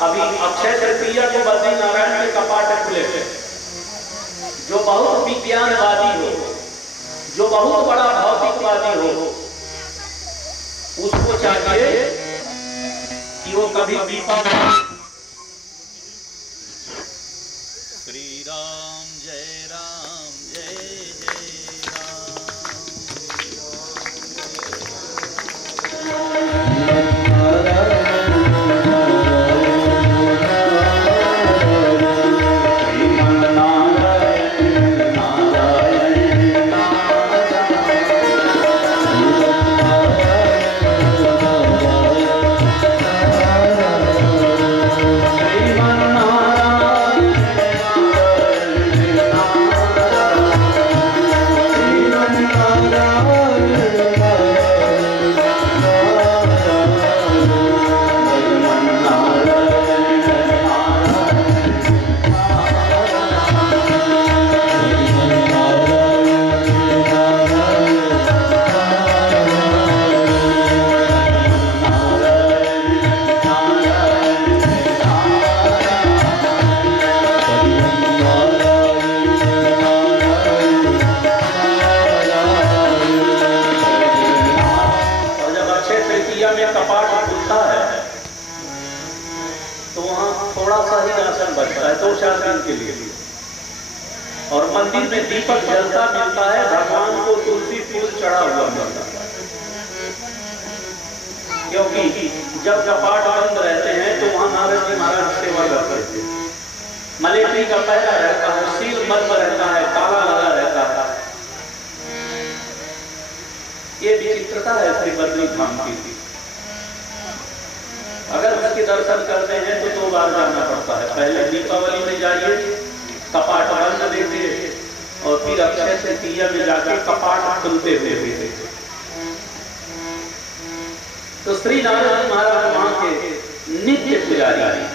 अभी अक्षय तृतीया को बद्री नारायण के कपाट खुले थे। जो बहुत विज्ञानवादी हो, जो बहुत बड़ा भौतिकवादी हो, उसको चाहिए कि वो कभी विपद। श्री राम जय राम जय और मंदिर में दीपक जलता मिलता है, भगवान को तुलसी फूल चढ़ा हुआ मिलता है। क्योंकि जब कपाट बंद रहते हैं तो वहां नारद जी महाराज सेवा करते थे। मलेट्री का पैरा रहता है, सील मर्म रहता है, ताला लगा रहता है। ये विचित्रता है श्री बद्री धाम की। अगर उसके दर्शन करते हैं तो 2 बार जाना पड़ता है। पहले दीपावली में जाइए, कपाट बंद देखिए, और फिर अक्षय तृतीया में जाके कपाट खुलते हुए देखिए। तो श्री नारायण महाराज वहां के नित्य पुजारी हैं।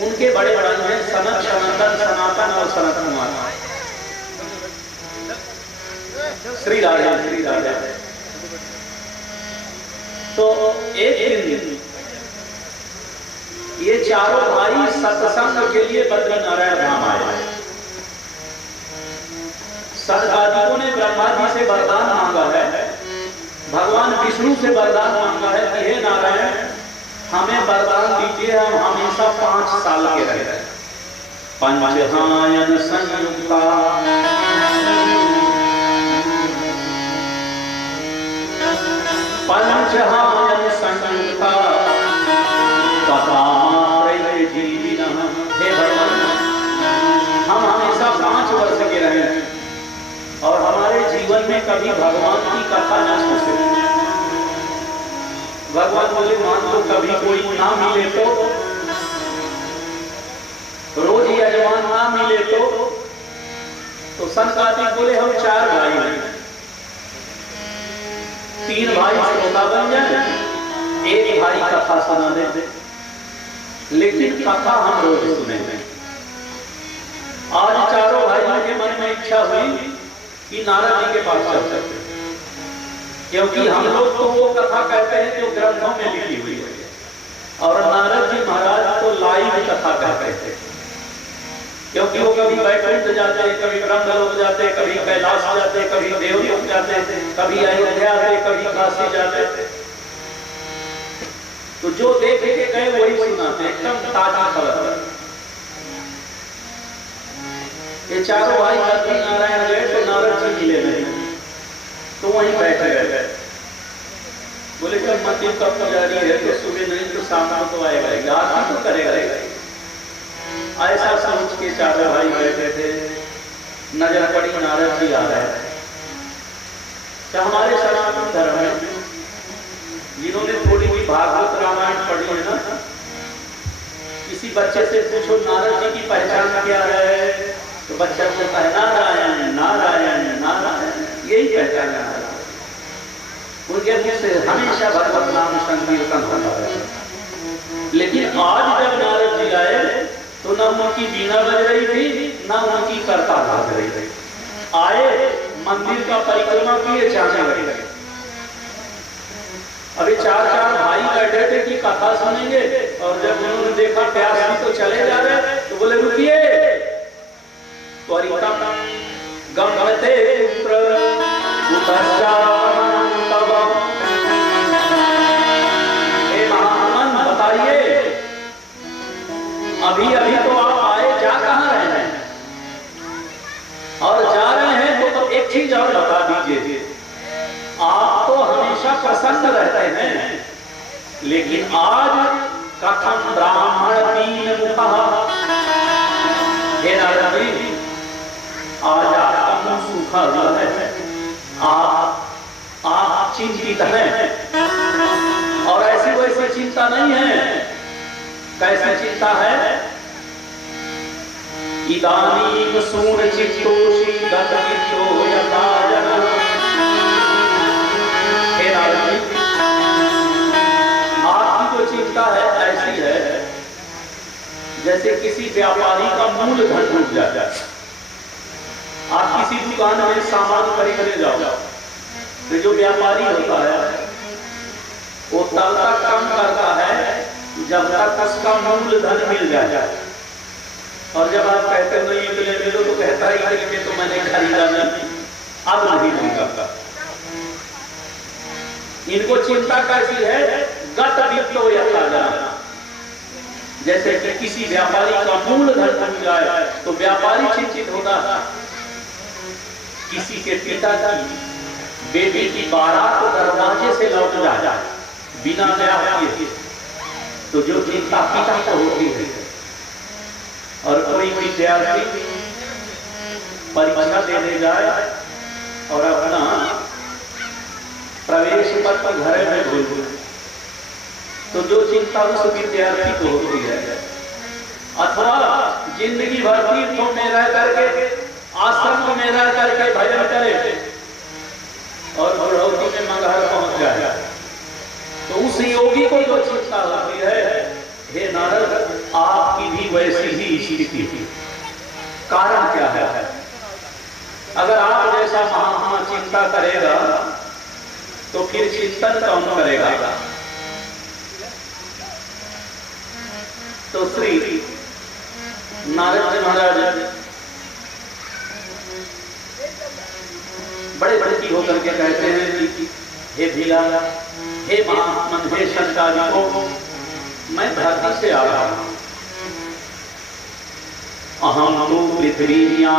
उनके बड़े बड़े हैं सनत, सनातन, सनातन और सनत कुमार। श्री राधे श्री राधे। तो एक दिन ये चारों भाई सत्संग के लिए बद्री नारायण धाम आए। सदगादियों ने ब्रह्मा जी से वरदान मांगा है, भगवान विष्णु से वरदान मांगा है कि हे नारायण, हमें वरदान दीजिए, हम हमेशा 5 साल के रहे। पंचहायन संयुक्ता पंचहायन संयुक्ता जीविनः। हे भगवान, हम हमेशा 5 वर्ष के रहे और हमारे जीवन में कभी भगवान की कथा न सुने। भगवान बोले मान लो कभी कोई ना मिले तो, रोज यजमान ना मिले तो संत बोले हम 4 भाई हैं, 3 भाई श्रोता बन जाए, 1 भाई कथा सुना दे, लेकिन कथा हम रोज सुने। आज चारों भाइयों के मन में इच्छा हुई कि नारद जी के पास चल सकते, क्योंकि हम लोग तो वो कथा कहते हैं जो ग्रंथों में लिखी हुई है, और नारद जी महाराज तो लाइव कथा कहते हैं। क्योंकि वो कभी वैकुंठ जाते, कभी ब्रह्मलोक जाते, कभी कैलाश जाते, कभी देवलोक जाते, कभी अयोध्या से, कभी काशी जाते। तो जो देख के गए वही सुनाते, एकदम ताजा खबर। ये चारों भाई बद्री नारायण गए तो नारद जी मिले नहीं, तो वहीं बैठ गए। बोले जब मंदिर का पुजारी है तो सुबह नहीं तो शाम को आएगा, आरती तो करेगा। ऐसा सोच के चारों भाई बैठे थे, नजर पड़ी नारद जी आ रहे हैं। तो हमारे सनातन धर्म में जिन्होंने थोड़ी भी भागवत रामायण पढ़ी है ना, किसी बच्चे से पूछो नारद जी की पहचान क्या है, तो बच्चा बोलता है नारायण नारायण नारायण, यही पहचान है। उनके मुख से हमेशा भगवत नाम संकीर्तन होता है। लेकिन आज जब नारद जी आए तो न उनकी बीना बज रही थी, न उनकी करताल बज रही थी। आए, मंदिर का परिक्रमा किए, जाने लगे। अभी 4 भाई बैठे थे कि कथा सुनेंगे, और जब उन्होंने देखा प्यास भी तो चले जा रहे, तो बोले रुकिए, त्वरितम गमते पुत्र उतश्चान्तवम्। हे महामन बताइए, अभी अभी तो आप आए, जा कहाँ रहे हैं, और जा रहे हैं तो एक चीज और बता दीजिए, आप तो हमेशा प्रसन्न रहते हैं, लेकिन आज कथम ब्राह्मण दीन मुखः। हे नारद जी, आज आपका मुंह सूखा हुआ है, आप चिंतित हैं, और ऐसी वैसी चिंता नहीं है। कैसे चिंता है? इदानीं सून चित्तोषि गतचित्तो यथा जनः। हे नारद जी, आपकी जो चिंता है ऐसी है जैसे किसी व्यापारी का मूल धन डूब जाए। आप किसी दुकान में सामान खरीदने जाओ, तो जो व्यापारी होता है वो तब तक कम करता है जब तक उसका मूल धन मिल जाए, और जब आप कहते हो ये ले लो, तो कहता है कि तो मैंने खरीदा नहीं, अब नहीं लूंगा। इनको चिंता कैसी है? गत वित्तो यथा जनः। जैसे कि किसी व्यापारी का मूल धन मिल जाए तो व्यापारी चिंतित होता है। किसी के पिता की बेटी की बारात दरवाजे से लौट जाए बिना ब्याह किए, तो जो चिंता पिता को होती है। और कोई विद्यार्थी परीक्षा देने जाए और अपना प्रवेश पत्र घर में भूल, तो जो चिंता उस विद्यार्थी को होती है। अथवा जिंदगी भर तीर्थों में रह करके, आश्रम में रह करके भजन करे और बुढ़ौती में मंगहर पहुंच जाए, तो उस योगी को जो चिंता होती है, हे नारद, आपकी भी वैसी ही स्थिति थी। कारण क्या है? अगर आप जैसा महात्मा चिंता करेगा तो फिर चिंतन कौन करेगा? तो श्री नारद जी महाराज बड़े बड़े होकर के कहते हैं कि हे भीला, हे महात्मन, हे शंकराचार्य को, मैं धरती से आ रहा हूं। अहम तो पृथ्वीयां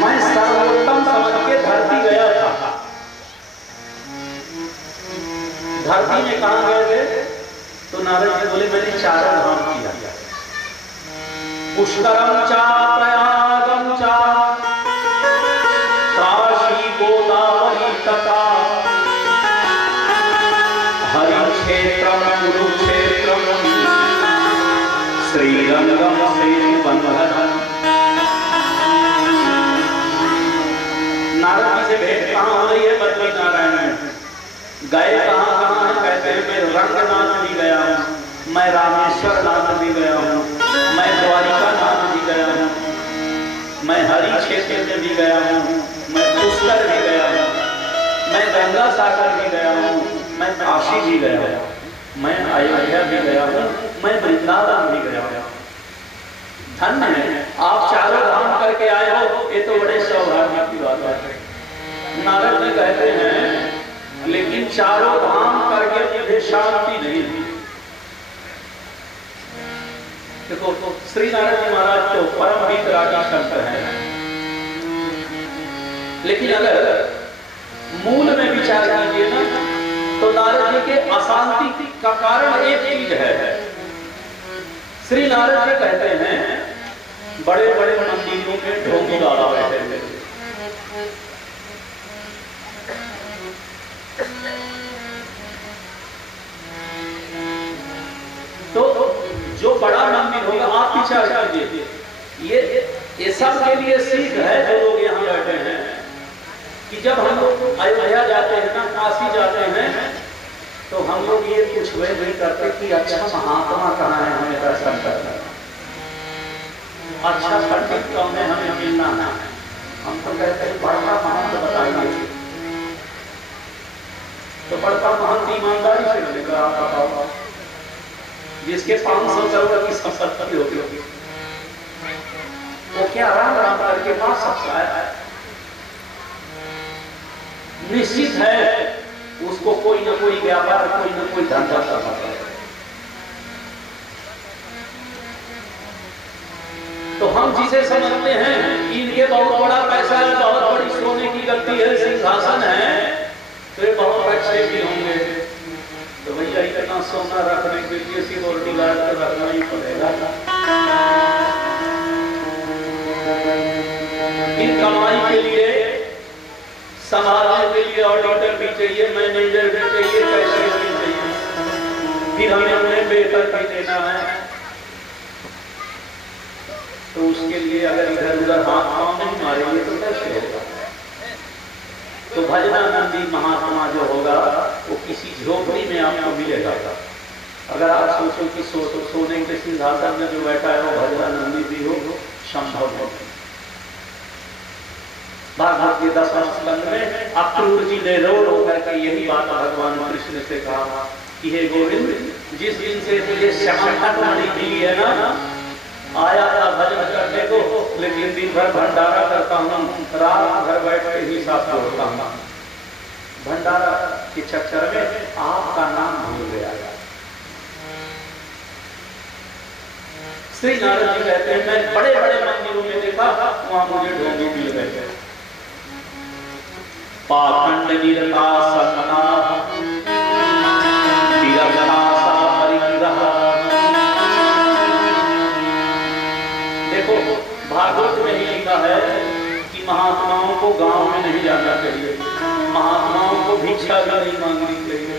मैं सर्वोत्तम समझ के धरती गया था। धरती में कहां गए थे? तो नारद जी बोले मैंने 4 धाम किया, पुष्करम चा, प्रयागम चा, काशी गोदावरी तथा हरिक्षेत्रम कुरुक्षेत्रम श्रीरंगम सेतुबंधन। नारद जी से भेंट कहां हो रही है? बद्री नारायण में। गए कहां कहां है? कहते हैं मैं रंगनाथ भी गया हूं, मैं रामेश्वर नाथ भी गया हूं, मैं द्वारिका नाथ भी गया हूं, मैं हरि क्षेत्र में भी गया हूं, मैं पुष्कर भी गया हूं, मैं गंगा सागर भी गया हूं, मैं काशी भी गया हूं, मैं अयोध्या भी गया हूं, मैं वृंदावन भी गया हूं। धन्य है, आप 4 धाम करके आए हो, ये तो बड़े सौभाग्य की बात है। नारद जी कहते हैं लेकिन 4 धाम करके मुझे शांति नहीं थी। देखो, श्री नारद जी महाराज तो परम वीतरागी शंकर हैं, लेकिन अगर मूल में विचार कीजिए ना, तो नारद जी के अशांति का कारण एक चीज है। श्री नारद जी कहते हैं बड़े बड़े मंदिरों में ढोंगी बाबा बैठे थे। तो जो बड़ा मंदिर होगा, आप विचार कीजिए, ये सब के लिए सीख है जो लोग यहाँ बैठे हैं कि जब हम लोग अयोध्या जाते हैं ना, काशी जाते हैं, तो हम लोग ये पूछवे नहीं करते कि अच्छा महात्मा कहाँ है, हमें दर्शन करना, अच्छा पंडित कौन है, हमें मिलना है। हम तो कहते हैं बड़का महंत बताइए, तो बड़का महंत ईमानदारी से बोलेगा आप बताओ, जिसके 500 करोड़ की संपत्ति होगी वो क्या राम राम करके पा सकता है? निश्चित है उसको कोई ना कोई व्यापार, कोई ना कोई धंधा करना पड़ेगा। तो हम जिसे समझते हैं इनके बहुत बड़ा पैसा है, बहुत बड़ी सोने की गद्दी है, सिंहासन है, तो ये बहुत अच्छे भी होंगे। तो भैया इतना सोना रखने के लिए सिक्योरिटी गार्ड को रखना ही पड़ेगा। इन कमाई के लिए, संभालने के लिए ऑडिटर भी चाहिए, मैनेजर भी चाहिए, पैसे भी चाहिए, फिर हमें उन्हें वेतन भी देना है। तो उसके लिए अगर इधर उधर हाथ पांव नहीं मारेंगे तो कैसे होगा? तो भजनानंदी महात्मा जो होगा वो किसी झोपड़ी में आपको मिलेगा। अगर आप सोचो कि सोने के सिंहासन में जो बैठा है वो भजनानंदी भी हो, संभव हो। भागवत के 10वें स्कंद में अक्रूर जी ने रो रो करके यही बात भगवान कृष्ण से कहा कि हे गोविंद, जिस दिन से तुझे श्यामला मणि मिली है ना, आया था भजन करने को, लेकिन दिन भर भंडारा करता हूँ, रात भर बैठ के ही साथ होता हूँ। भंडारा के चक्कर में आपका नाम भूल गया। श्री नारद जी कहते हैं मैं बड़े बड़े मंदिरों में देखा, वहां मुझे ढोंगी मिल गए। पाखंड निरता सन्ना विरता सा परिग्रह। देखो भागवत में ही लिखा है कि महात्माओं को गांव में नहीं जाना चाहिए, महात्माओं को भिक्षा भी नहीं मांगनी चाहिए।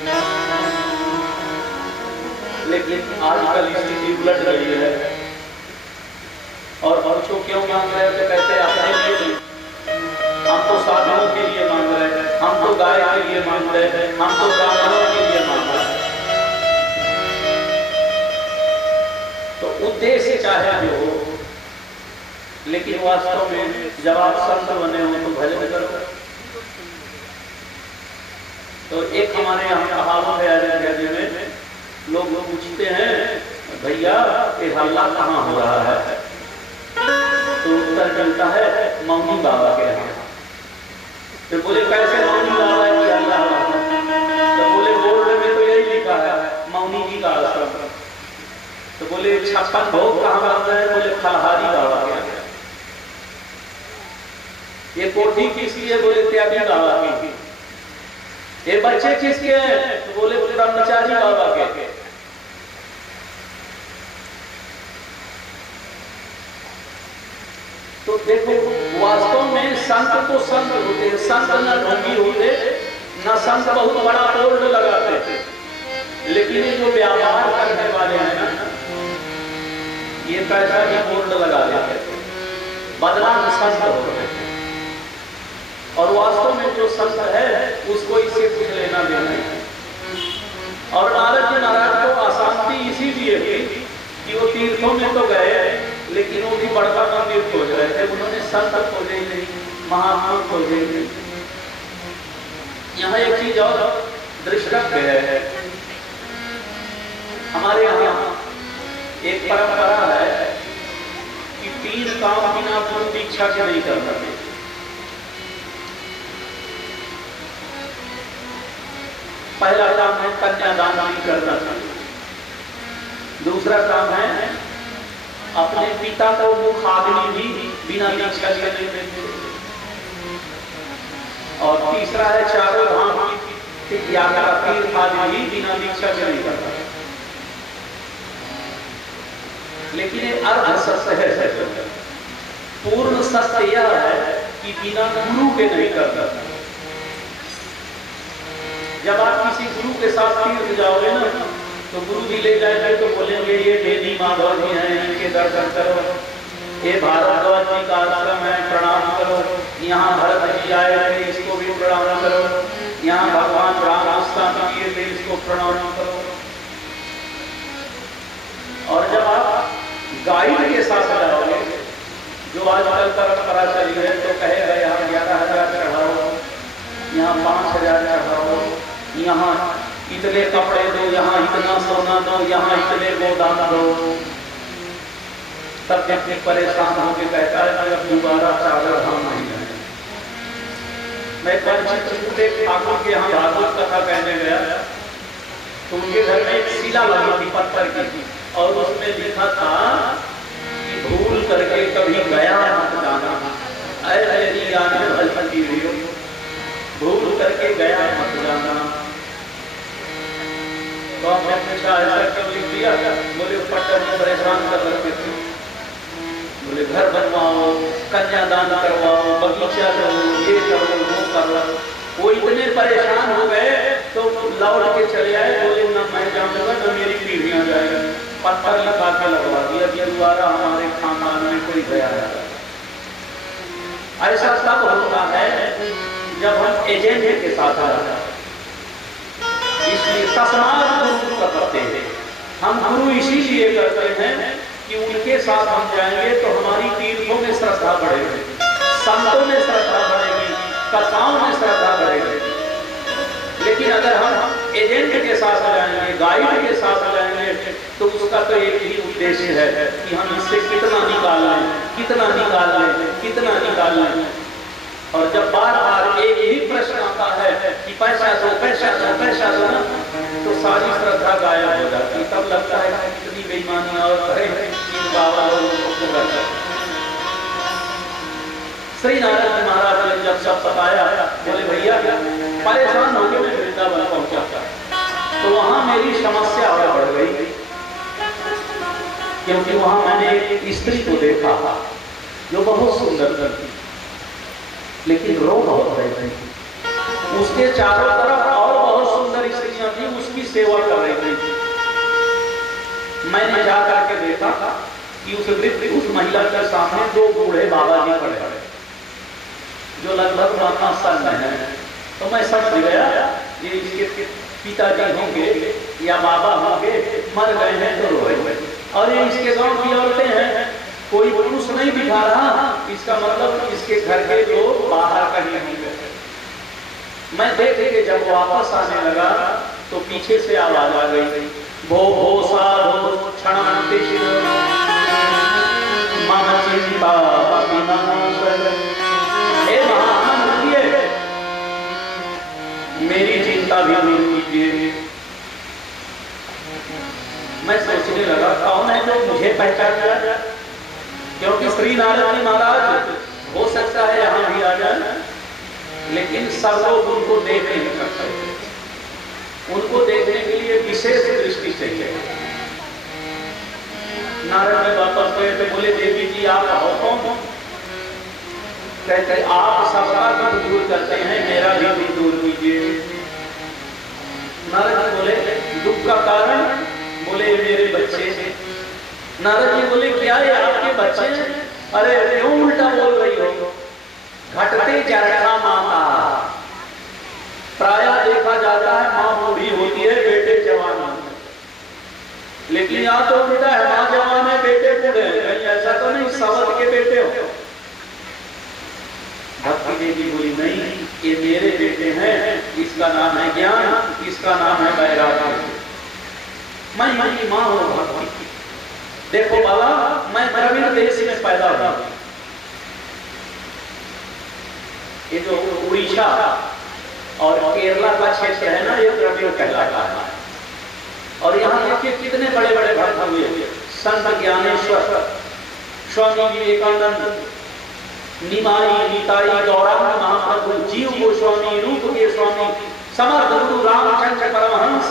लेकिन आजकल स्थिति उलट रही है और बच्चों क्यों मांग रहे हैं? तो कहते हैं अपने लिए नहीं, हम तो साधुओं के लिए मांग रहे हैं, हम तो गाय के लिए मांग रहे हैं, हम तो ब्राह्मणों के लिए मांग रहे हैं। तो उद्देश्य चाहे जो हो, लेकिन वास्तव में जब आप संत बने हो तो भजन करो। तो एक हमारे यहाँ कहावत है अयोध्या में, लोग पूछते हैं भैया ये हल्ला कहाँ हो रहा है? तो उत्तर मिलता है मौनी बाबा के यहाँ। तो बोले कैसे मौनी बाबा की हल्ला हो रहा है? तो बोले बोर्ड में तो यही लिखा है मौनी जी का आश्रम। तो बोले 56 भोग कहाँ बन रहे हैं? बोले फलहारी बाबा के यहाँ। ये कोठी किसकी है? बोले त्यागी बाबा की। ये बच्चे किसके हैं? तो बोले ब्रह्मचारी बाबा के। तो देखो वास्तव में संत तो संत होते हैं, संत न ढोंगी होते, न संत बहुत बड़ा बोर्ड लगाते, लेकिन ये जो व्यापार करने वाले हैं ना, ये पैसा ही बोर्ड लगा देते, बदनाम संत होते हैं। और वास्तव में जो संत है उसको इससे कुछ लेना देना है। और नारद जी महाराज को अशांति इसीलिए हुई कि वो तीर्थों में तो गए, लेकिन वो भी बड़का मंदिर खोज रहे थे, उन्होंने संत खोजे नहीं, महात्मा खोजे नहीं। यहाँ एक चीज और दृष्टव्य है, हमारे यहाँ एक परंपरा है कि 3 काम बिना गुरु दीक्षा के नहीं कर सकते। पहला काम है कन्यादान नहीं करना चाहिए, दूसरा काम है अपने पिता को मुखाग्नि भी बिना दीक्षा के नहीं देते, और तीसरा है चारों धाम की यात्रा तीर्थ आदि भी बिना दीक्षा के नहीं करता। लेकिन ये अर्ध सत्य है, पूर्ण सत्य यह है कि बिना गुरु के नहीं करता। जब आप किसी गुरु के साथ तीर्थ जाओगे ना, तो गुरु जी ले जाएंगे तो बोलेंगे ये बेनी माधव जी हैं, इनके दर्शन करो, ये भारद्वाज जी का आश्रम है, प्रणाम करो, यहाँ भरत जी आए थे, इसको भी प्रणाम करो, यहाँ भगवान राम स्थान किए थे, इसको प्रणाम करो। और जब आप गाइड के साथ जाओगे, जो आजकल परंपरा चली है तो कहेगा यहाँ 11,000 चढ़ाओ, यहाँ 5,000 चढ़ाओ, यहाँ इतने कपड़े दो, यहाँ इतना सोना दो, यहाँ इतने गोदाम दो। तब व्यक्ति परेशान होकर कहता है अब दोबारा चादर धाम नहीं है। मैं कल चित्रकूट ठाकुर के यहाँ भागवत कथा कहने गया तो उनके घर में एक शिला लगी थी पत्थर की, और उसमें लिखा था कि भूल करके कभी गया मत जाना, भूल करके गया मत जाना। तो हमने पूछा ऐसा क्यों लिख दिया? बोले पट्टर में परेशान कर रखे थे, बोले घर बनवाओ, कन्यादान करवाओ, बगीचा करो, ये करो, वो करो। वो इतने परेशान हो गए तो लौट के चले आए, बोले ना मैं जाऊंगा ना मेरी पीढ़ियां जाएगी। पत्थर लगा के लगवा दिया कि दोबारा हमारे खानदान में कोई गया है। ऐसा तब होता है जब हम एजेंडे के साथ आ जाते हैं। इसलिए तस्मात गुरु करते हैं हम, गुरु इसीलिए करते हैं कि उनके साथ हम जाएंगे तो हमारी तीर्थों में श्रद्धा बढ़ेगी, संतों में श्रद्धा बढ़ेगी, कथाओं में श्रद्धा बढ़ेगी। लेकिन अगर हम एजेंट के साथ जाएंगे, गाइड के साथ जाएंगे तो उसका तो एक ही उद्देश्य है कि हम इससे कितना निकाल लें, कितना निकाल लें, कितना निकाल लें। और जब बार बार एक ही प्रश्न आता है कि पैसा दो, पैसा दो, पैसा दो ना, तो सारी श्रद्धा गायब हो जाती है। तब लगता है कि कितनी बेईमानी और करें बाबा लोगों को करता है। श्री नारायण जी महाराज ने जब सब बताया, बोले भैया परेशान होकर मैं वृंदावन पहुंचा तो वहां मेरी समस्या और बढ़ गई, क्योंकि वहां मैंने एक स्त्री को देखा जो बहुत सुंदर थी, लेकिन रो बहुत रही थी। उसके चारों तरफ और बहुत सुंदर स्त्रियां थी, उसकी सेवा कर रही थी। मैंने जाकर के देखा कि उस महिला के सामने दो बूढ़े बाबा जी खड़े हैं जो लगभग 50 साल में है। तो मैं समझ गया ये इसके पिताजी होंगे या बाबा होंगे, मर गए हैं तो रोए हुए। और ये इसके गांव की औरतें हैं, कोई पुरुष नहीं दिखा रहा, इसका मतलब इसके घर के लोग बाहर कहीं होंगे। मैं देख के जब वापस आने लगा तो पीछे से आवाज आ गई, भो भो साधो क्षणांतिश मम चिंता मेरी चिंता भी दूर कीजिए। मैं सोचने लगा कौन है जो मुझे पहचान गया, क्योंकि श्री नारायण जी महाराज हो सकता है यहाँ भी आ जाए, लेकिन सब लोग उनको देख नहीं सकते। उनको देखने के लिए विशेष दृष्टि चाहिए। नारायण जी वापस गए तो बोले देवी जी आप आओ कौन? कहते आप सबका दुख दूर करते हैं, मेरा भी दुख दूर कीजिए। नारद जी बोले दुख का कारण? बोले मेरे बच्चे। नारद जी बोले क्या ये आपके बच्चे? अरे क्यों उल्टा बोल रही हो? घटते जरखा माता। प्रायः देखा जाता है माँ बूढ़ी होती है, बेटे जवान होते हैं, लेकिन यहाँ तो उल्टा है, माँ जवान है, बेटे बूढ़े हैं। कहीं ऐसा तो नहीं सवत के बेटे हो? भक्ति देवी बोली नहीं, ये मेरे बेटे हैं, इसका नाम है ज्ञान, इसका नाम है वैराग्य। मैं माँ हूँ भक्ति। देखो बाबा मैं द्रविड़ देश में पैदा हुआ। ये जो उड़ीसा और केरला का क्षेत्र है ना, ये द्रविड़ कहलाता है। और यहाँ देखिए कितने बड़े बड़े भक्त हुए, संत ज्ञानेश्वर, स्वामी विवेकानंद, निमाई, निताई, गौरांग महाप्रभु, जीव गोस्वामी, रूप गोस्वामी, समर्थ गुरु रामचंद्र परमहंस,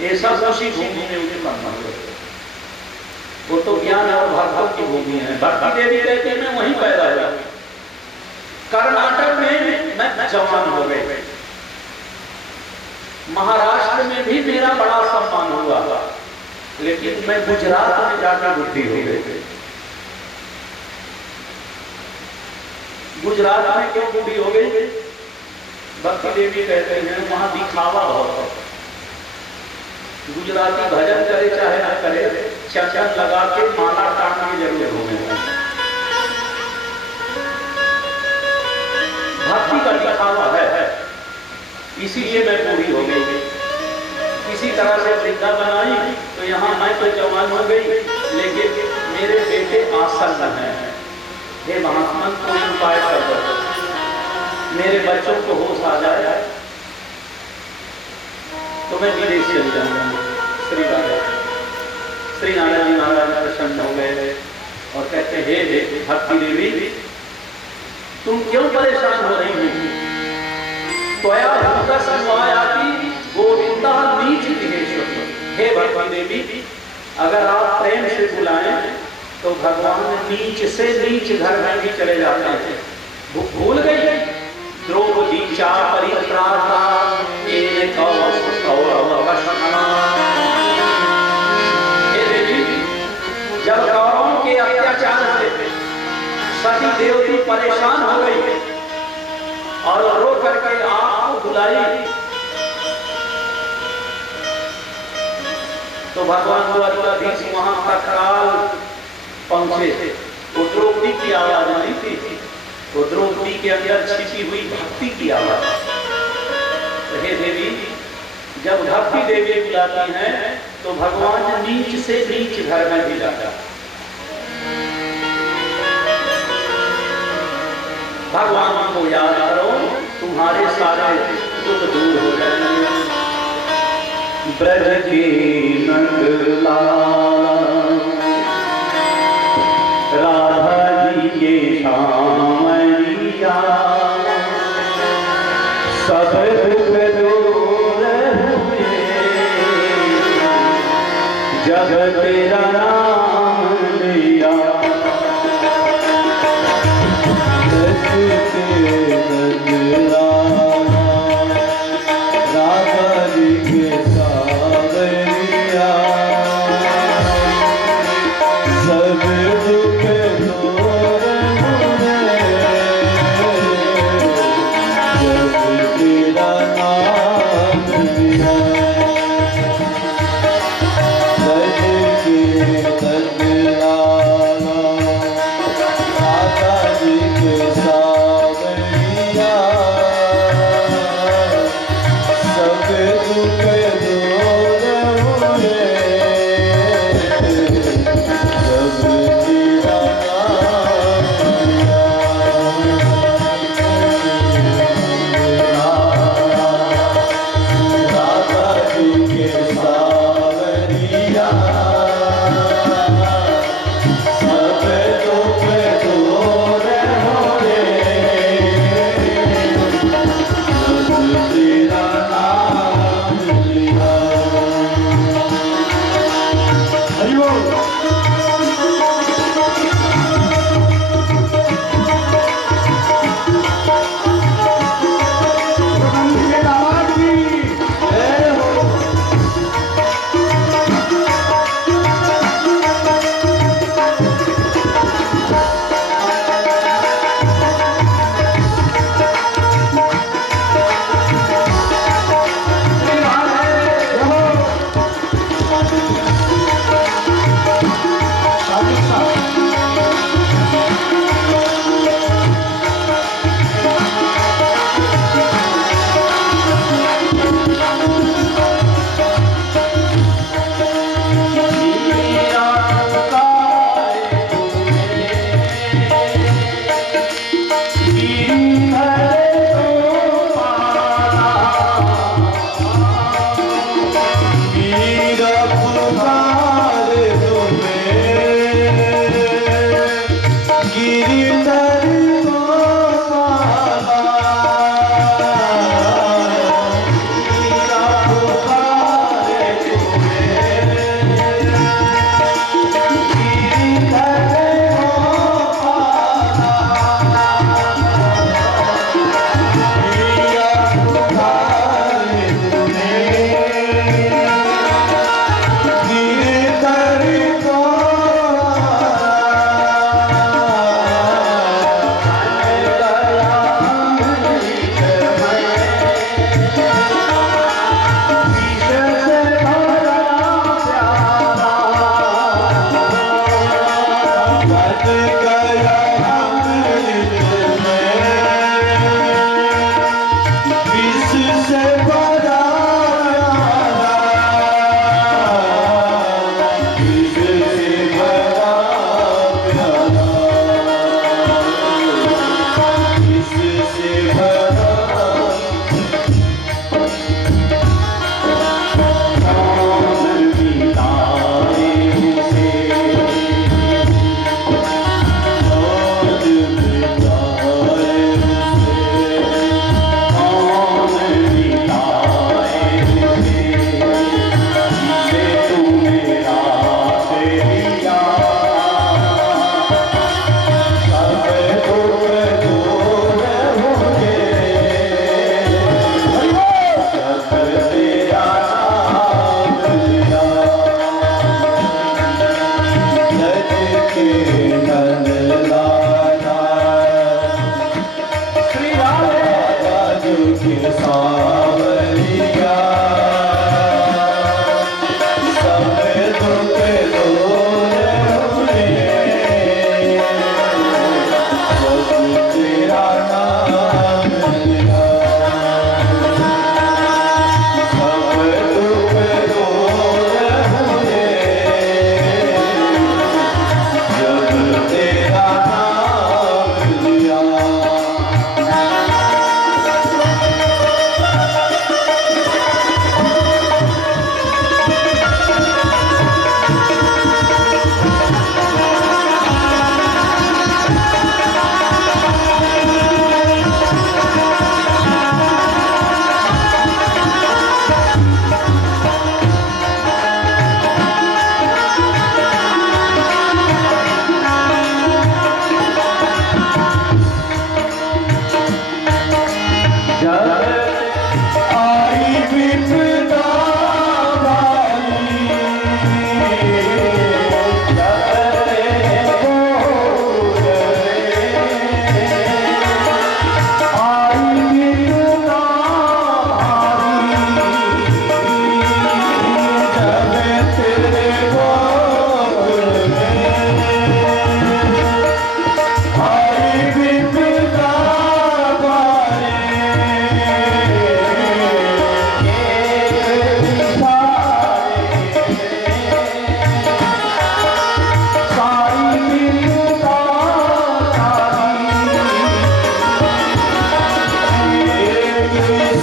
ये सब उसी भूमि में उत्पन्न हुए। वो तो ज्ञान और भक्ति की भूमि है। भक्ति देवी कहते हैं मैं वहीं पैदा हुआ। कर्नाटक में मैं जवान हो गए, महाराष्ट्र में भी मेरा बड़ा सम्मान हुआ, लेकिन मैं गुजरात में जाकर बुद्धि हो गई। गुजरात में क्यों बूढ़ी हो गई? भक्ति देवी कहते हैं वहां दिखावा बहुत है। गुजराती भजन करे चाहे ना करे, चंदन लगा के माला टांग के जरूर घूमे। भक्ति का दिखावा है, इसीलिए मैं बूढ़ी हो गई। इसी तरह से वृंदावन आई तो यहाँ मैं तो जवान हो गई, लेकिन मेरे बेटे आसन्न हैं। हे महात्मा, कोई उपाय कर दो, मेरे बच्चों को होश आ जाए तो मैं विदेश चली जाऊंगा। श्री नारायण जी महाराज प्रसन्न हो गए और कहते, हे भक्ति देवी, तुम क्यों परेशान हो रही हो? त्वया भूता संवायाति गोविंदा नीच गृहेश्वर। हे भक्ति देवी, अगर आप प्रेम से बुलाएं तो भगवान नीच से नीच घर में भी चले जाते हैं। भूल गई द्रौपदी चा परित्राता ये देवी, जब कौरवों के अत्याचार से सती देवती परेशान हो गई और रो करके आपको बुलाई, तो भगवान द्वारकाधीश वहां तत्काल पहुंचे। तो द्रौपदी की आवाज नहीं थी, तो द्रौपदी के अंदर छिपी हुई भक्ति की आवाज। हे देवी, जब भक्ति देवी बुलाती हैं तो भगवान नीच से नीच घर में भी जाता। भगवान को याद करो, तुम्हारे सारे दुख दूर हो जाएंगे। ब्रज की नंदलाला राधा जी के श्यामैया, सब दुख दूर हुए जब तेरा नाम लिया। राधा जी के सावरिया, सब दुख दूर हुए जब तेरा नाम लिया। सज के तजलाला राधा जी के सावरिया, सब दुख दूर हुए जब तेरा नाम लिया। राधा जी के सावरिया, सब दुख दूर हुए जब तेरा नाम लिया। हरि बोल। जय हो।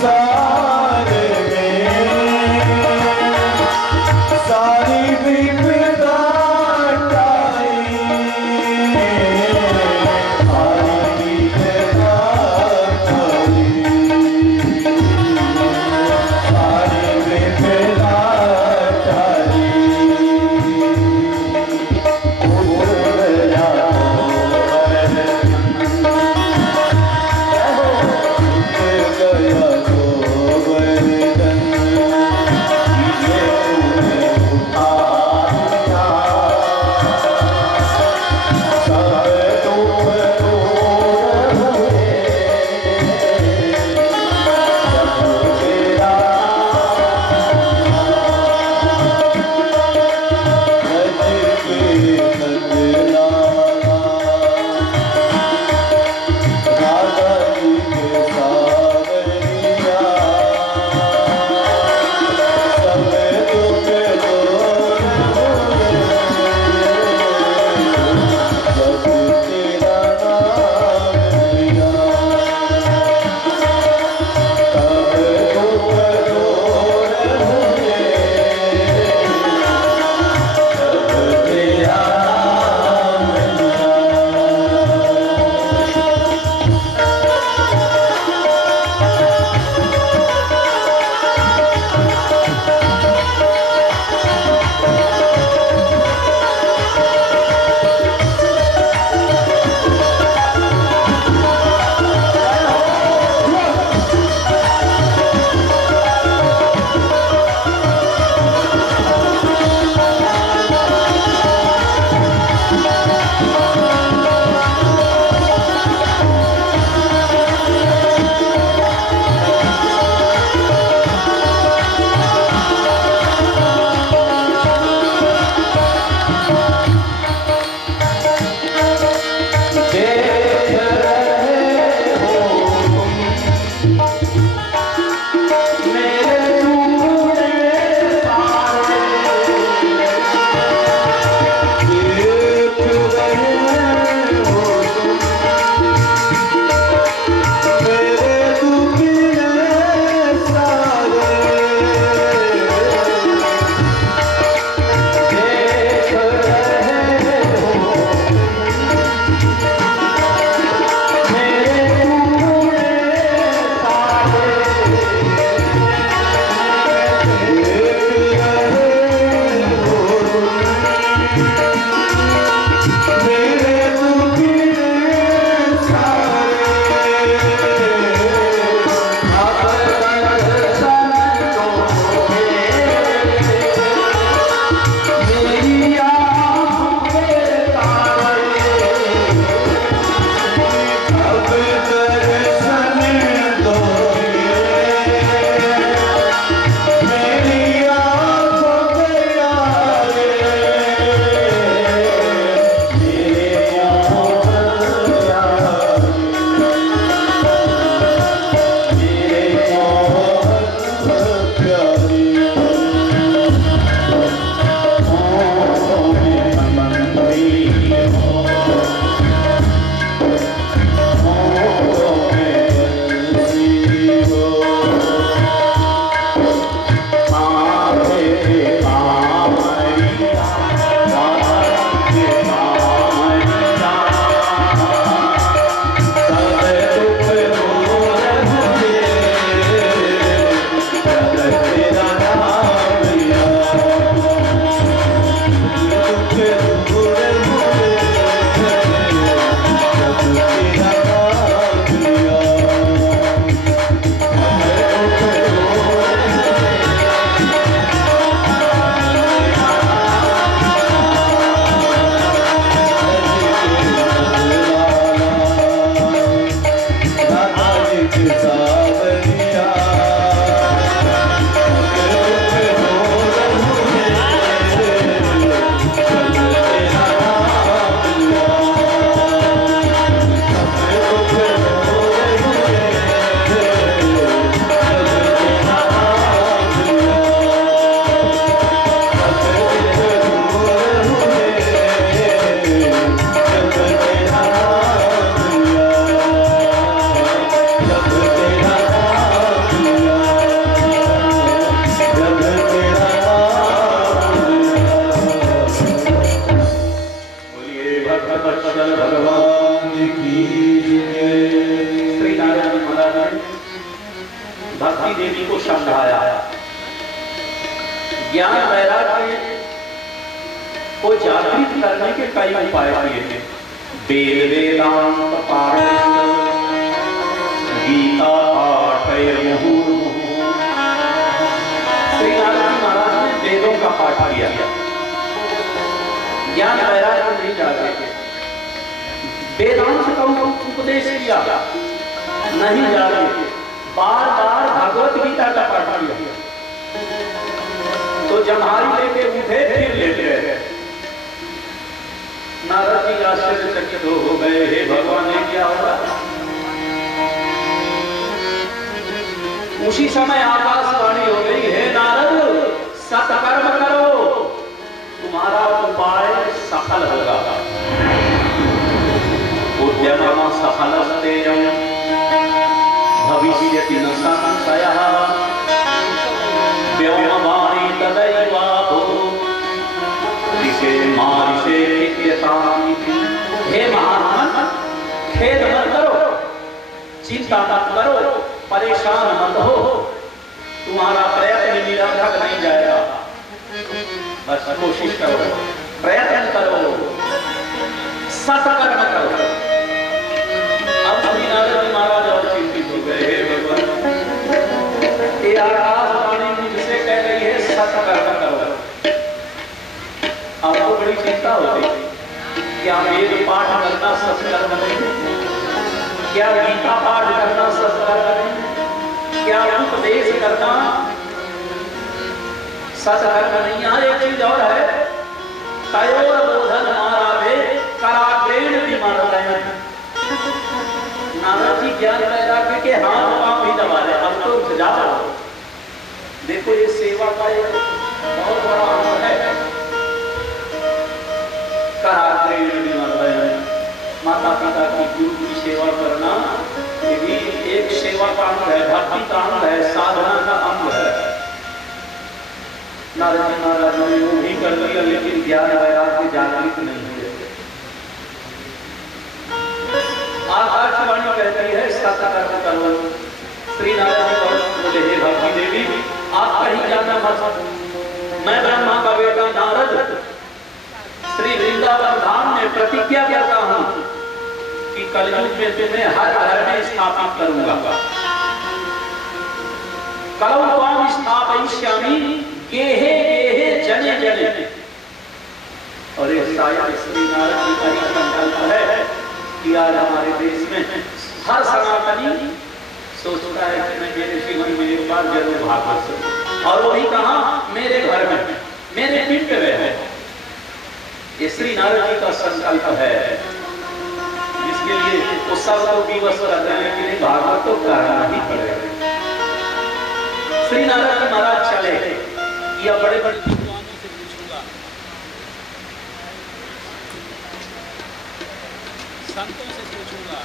संसार में सारी विपदा टाई, सारी विपदा टाई, सारी विपदा टाई। गया तो देवी को समझाया। ज्ञान वैराग्य को जागृत करने के कई उपाय किए थे। वेद वेदांत पाठ, गीता पाठ, श्री नारायण महाराज ने वेदों का पाठ किया। ज्ञान वैराग्य नहीं जाते, वेदांत का उपदेश किया नहीं जाते, बार बार भगवत गीता का पाठ किया। तो जम्हाई लेके उठे फिर लेते गए। नारद जी आश्चर्यचकित हो गए, हे भगवान ने क्या होगा। उसी समय आकाशवाणी हो गई, हे नारद सत्कर्म करो, तुम्हारा उपाय सफल होगा। उद्यमः सफलस्तेयं भविष्यति न संशयः, व्योमवाणी तदैवाभो ऋषे मारिषे विद्यतामिति। हे महात्मन, खेद मत करो, चिंता मत करो, परेशान मत हो, तुम्हारा प्रयत्न निरर्थक नहीं जाएगा। बस कोशिश करो, प्रयत्न करो, सत्कर्म करो। अब श्री नारद महाराज और चिंतित हो गए, हे भगवान, ये आकाशवाणी मुझसे कह रही है सत्कर्म करो। आपको बड़ी चिंता होती, क्या वेद पाठ करना सत्कर्म नहीं? क्या गीता पाठ करना सत्कर्म नहीं? क्या उपदेश करना सत्कर्म नहीं? यहाँ एक चीज और है, तयोर बोधन मारावे कराग्रेण विमर्दयन्। नारद जी ज्ञान वैराग्य के हाथ पांव भी दबा रहे, अब तो उठ जाओ। देखो ये सेवा का एक बहुत बड़ा अंग है। कराग्रेण विमर्दयन्, माता पिता की गुरु की सेवा करना ये भी एक सेवा का अंग है, भक्ति का अंग है, साधना का अंग है। नारद जी महाराज ने वो भी कर दिया, लेकिन ज्ञान वैराग्य जागृत नहीं हुए। आकाशवाणी कहती है सत्कर्म करो। श्री नारायण जी बोले, हे भक्ति देवी, आप कहीं जाना मत, मैं ब्रह्मा का बेटा नारद श्री वृंदावन धाम में प्रतिज्ञा करता हूं कि कलयुग में तुम्हें हर घर में स्थापित करूंगा। कलौ त्वां स्थापयिष्यामि गेहे गेहे जने जने। और ये शायद श्री नारायण जी का ही संकल्प है कि आज हमारे देश में हर सनातनी सोचता है कि मैं मेरे जीवन में एक बार जरूर भागवत सुनूं, और वही कहा मेरे घर में, मेरे पिंड में है। ये श्री नारायण जी का संकल्प है, जिसके लिए वो सब तो विवश कर रहे हैं कि नहीं, भागवत तो करना ही पड़ेगा। श्री नारायण जी महाराज चले, या बड़े बड़े विद्वानों से पूछूंगा, संतों से पूछूंगा,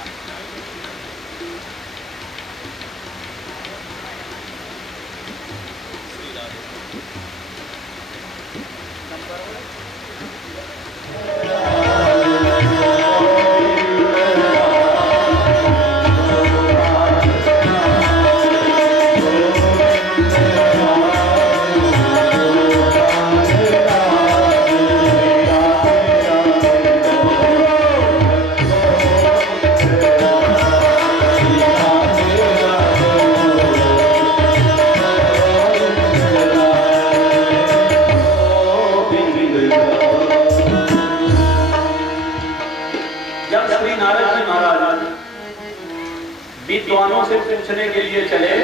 विद्वानों से पूछने के लिए चले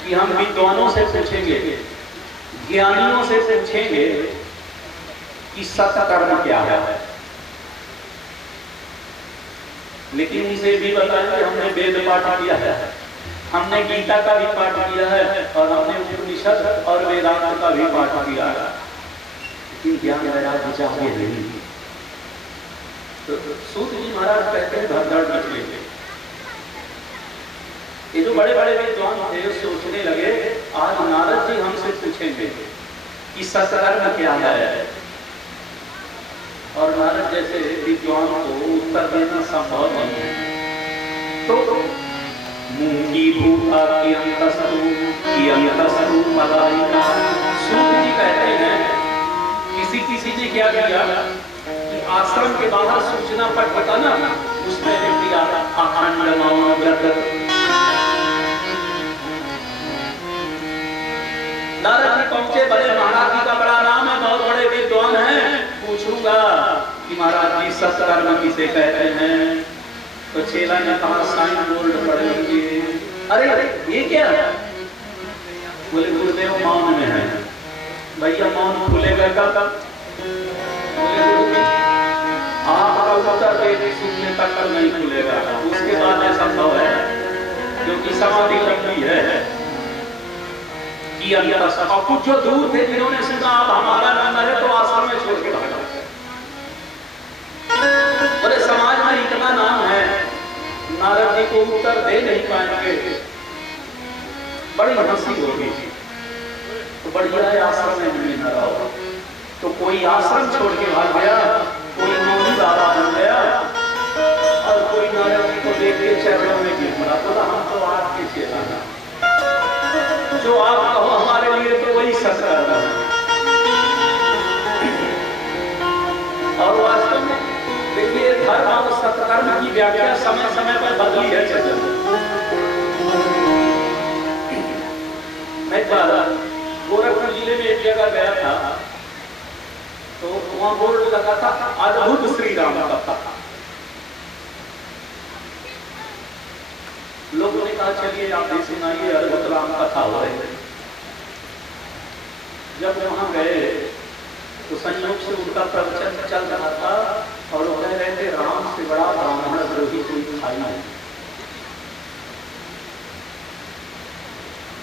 कि हम विद्वानों से पूछेंगे, ज्ञानियों से पूछेंगे कि सत्कर्म क्या है। लेकिन इसे भी बताएंगे हमने वेद पाठ किया है, हमने गीता का भी पाठ किया है, और हमने उपनिषद और वेदांत का भी पाठ किया है, लेकिन ज्ञान वैराग्य चाहिए नहीं। तो सूत जी महाराज कहते हैं धड़ मछली। ये जो बड़े बड़े विद्वान थे सोचने लगे आज नारद जी हमसे पूछेंगे कि सत्कर्म क्या है, और नारद जैसे विद्वान को उत्तर देना संभव नहीं है। तो की भूता की अंतस्तु मलाइका। सूत जी कहते हैं किसी ने क्या किया कि आश्रम के बाहर सूचना पट पता ना, उसमें लिख दिया अखंड मौन व्रत। नारद जी पहुंचे, बड़े महाराज जी का बड़ा नाम है, बहुत बड़े विद्वान हैं, पूछूंगा कि महाराज जी सत्कर्म किसे कहते हैं? तो चेला ने कहा साइन बोर्ड पढ़ लीजिए। अरे ये क्या? बोले गुरुदेव मौन में है। भैया मौन खुलेगा कब? आपका उत्तर देने सुनने तक नहीं खुलेगा, उसके बाद ऐसा संभव है, क्योंकि समाधि लंबी है कि और कुछ जो दूर थे जिन्होंने सुना अब हमारा नंबर है, तो आश्रम में छोड़ के भागा। बोले समाज में इतना नाम है, नारद जी को उत्तर दे नहीं पाएंगे, बड़ी हंसी होगी। तो बढ़िया आश्रम में मिल रहा हो, तो कोई आश्रम छोड़ के भाग गया, कोई मौनी बाबा बन गया, और कोई नारद जी को देख के चरणों में गिर पड़ा। बोला हम तो आपके चेला हैं, जो आप कहो हमारे लिए तो वही सत्कर्म है। और वास्तव में देखिए धर्म और सत्कर्म की व्याख्या समय समय पर बदली है। मैं गोरखपुर जिले में एक जगह गया था, तो वहां बोर्ड लगा था अद्भुत श्री राम कथा। लोगों ने कहा चलिए आप भी सुनाइए, अद्भुत राम कथा हो रही है। जब वहां गए तो संयोग से उनका प्रवचन चल रहा था, और वो कह रहे थे राम से बड़ा ब्राह्मण द्रोही कोई था नहीं।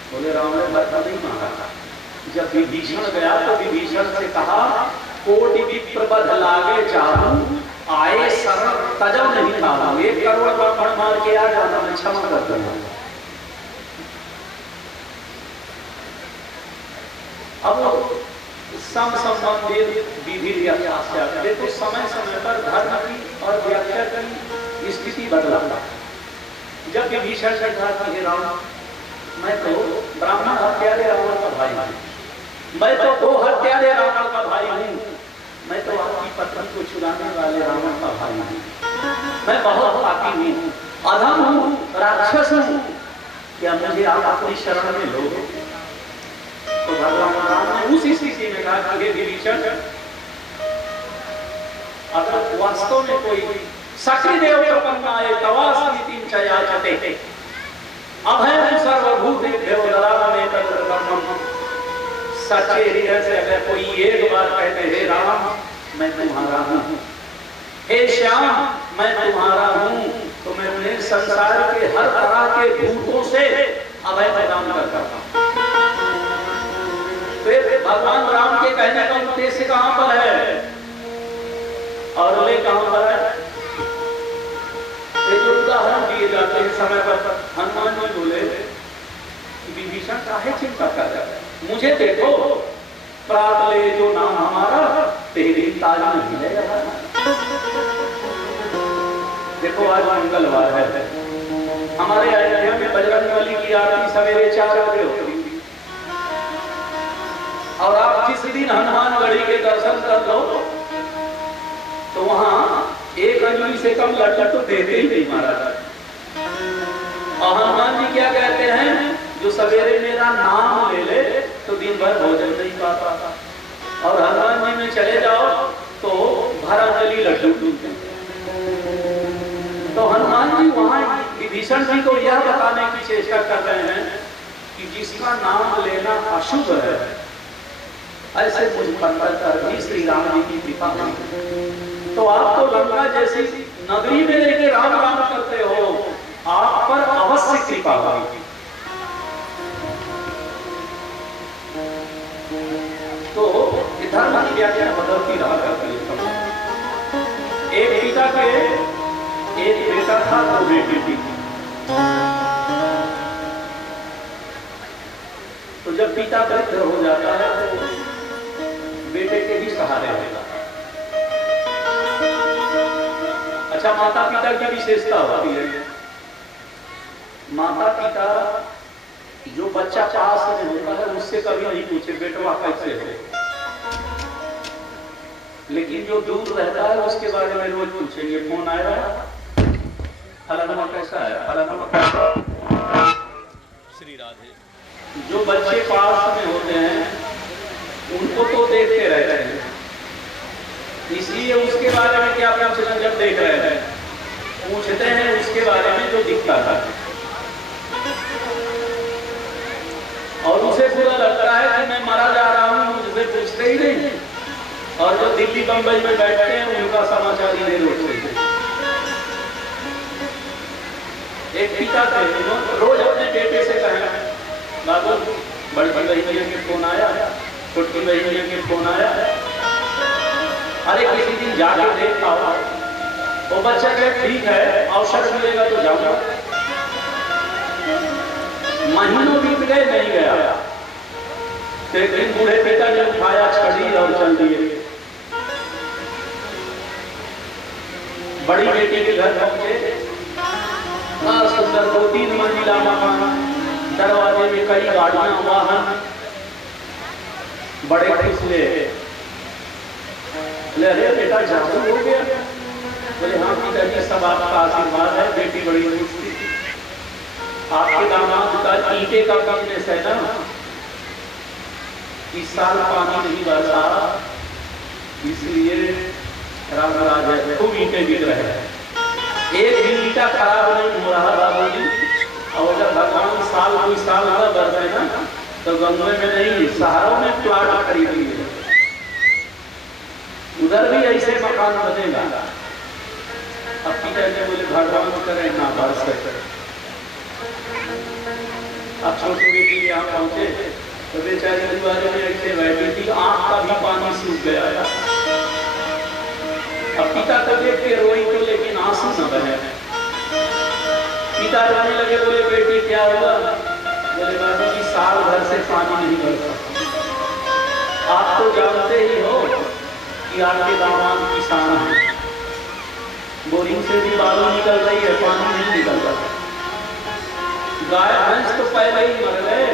बोले राम ने बता नहीं मांगा था। जब विभीषण गया तो विभीषण से कहा कोटि विप्र बध लागे चाहूं, आए शरण तजब नहीं पाऊं। 1 करोड़ ब्राह्मण मार के आ जाता, मैं क्षमा कर दूंगा। अब सम संबंधित विधि व्याख्या देखो, समय समय पर धर्म की और व्याख्या की स्थिति बदलता। जब विभीषण ने कहा कि हे राम, मैं तो ब्राह्मण हत्यारे रावण का भाई हूँ, मैं तो गो हत्यारे रावण का भाई हूँ, मैं तो आपकी पत्नी को चुराने वाले रावण का भाई हूँ, मैं बहुत पापी हूँ, अधम हूँ, राक्षस हूँ, क्या मुझे आप अपनी शरण में लोगे? तो भगवान राम ने उस स्थिति में कहा कि विभीषण, अगर वास्तव में कोई सखीदेव प्रपन्नाय तवास्मीति चयाचते अभयं सर्वभूतेभ्यो ददामि तत्परमं। सच्चे हृदय से अगर कोई एक बार कहते हे राम मैं तुम्हारा हूँ, हे श्याम मैं तुम्हारा हूँ, तो मैं उन्हें संसार के हर तरह के भूतों से अभय प्रदान करता हूँ। फिर भगवान राम के कहने का उद्देश्य कहां पर है और ले कहां पर है? जो उदाहरण दिए जाते हैं समय पर, हनुमान जी बोले विभीषण काहे चिंता कर रहा है, मुझे देखो प्रात ले जो नाम हमारा तेरी ताज में मिले रहा। देखो आज मंगलवार है, हमारे अयोध्या में बजरंगबली की आरती सवेरे 4 बजे होती, और आप जिस दिन हनुमानगढ़ी के दर्शन कर लो तो वहां 1 अंजलि से कम लड्डू तो देते ही नहीं महाराज। और हनुमान जी क्या कहते हैं, जो सवेरे मेरा नाम ले ले तो दिन भर भोजन नहीं पाता, और हनुमान जी में चले जाओ तो भर अंजलि लड्डू मिलते हैं। तो हनुमान जी वहां विभीषण जी को यह बताने की चेष्टा कर रहे हैं कि जिसका नाम लेना अशुभ है, ऐसे मुझ पर भी श्री राम जी की कृपा हुई। तो आप तो लंका जैसी नगरी में लेके राम राम करते हो, आप पर अवश्य कृपा होगी। तो धर्म की व्याख्या बदलती रहा करती है। एक पिता के एक बेटा था, 2 बेटी थी। तो जब पिता वृद्ध हो जाता है तो बेटे के ही सहारे होगा। अच्छा, माता पिता की विशेषता होती है, माता पिता जो बच्चा पास में होता है उससे कभी नहीं पूछे बेटवा कैसे है, लेकिन जो दूर रहता है उसके बारे में रोज पूछेंगे, फोन आया फलाना कैसा है, फलाना कैसा। श्री राधे। जो बच्चे पास में होते हैं उनको तो देखते रहते हैं, इसलिए उसके बारे में क्या पूछना, जब देख रहे हैं पूछते हैं उसके बारे में जो दिखता था, और उसे बुरा लगता है कि मैं मरा जा रहा हूं, मुझसे पूछते ही नहीं। और जो दिल्ली बंबई में बैठते हैं उनका समाचार ही नहीं रोकते। एक पिता थे, रोज अपने बेटे से कहें बाबू बड़ी बहनियों के फोन आया, छोटी बहनियों के फोन आया, अरे किसी दिन जाके देख पाओ। वो बच्चा कहे ठीक है, अवसर मिलेगा तो जाऊंगा। महीनों बीत गए, नहीं गया। एक दिन बूढ़े पिता ने उठाया छड़ी और चल दिए। बड़ी बेटी के घर पहुंचे, सुंदर 2-3 मंजिला मकान, दरवाजे में कई गाड़ियां, वाहन, बड़े खुश हुए। अरे बेटा जादू हो गया। बोले हाँ पिताजी सब आपका आशीर्वाद है, बेटी बड़ी खुश थी। आपके दामाद का ईंटे का बिजनेस है ना, इस साल पानी नहीं बरसा, इसलिए रामराज है, खूब ईंटे बिक रहे हैं। एक भी ईंटा खराब नहीं हो रहा बाबूजी। और अगर भगवान साल कोई साल न बरसे ना तो गंगे में नहीं, शहरों में प्लाट खरीद लिए, उधर भी ऐसे मकान बनेगा। अब पिताजी बोले भगवान करे ना बरसे। अब छोटी बेटी यहाँ पहुंचे तो बेचारी दीवारों में ऐसे बैठी थी, आंख का भी पानी सूख गया। अब पिता को देख के रोई तो, लेकिन आंसू न बहे। पिता रोने लगे, बोले बेटी क्या हुआ? बोले बाबू जी साल भर से पानी नहीं बरसा। आप तो जानते ही हो कि आपके दामाद किसान है, बोरिंग से भी बालू निकल रही है, पानी नहीं निकल रहा। गाय भैंस तो पहले ही मर गए,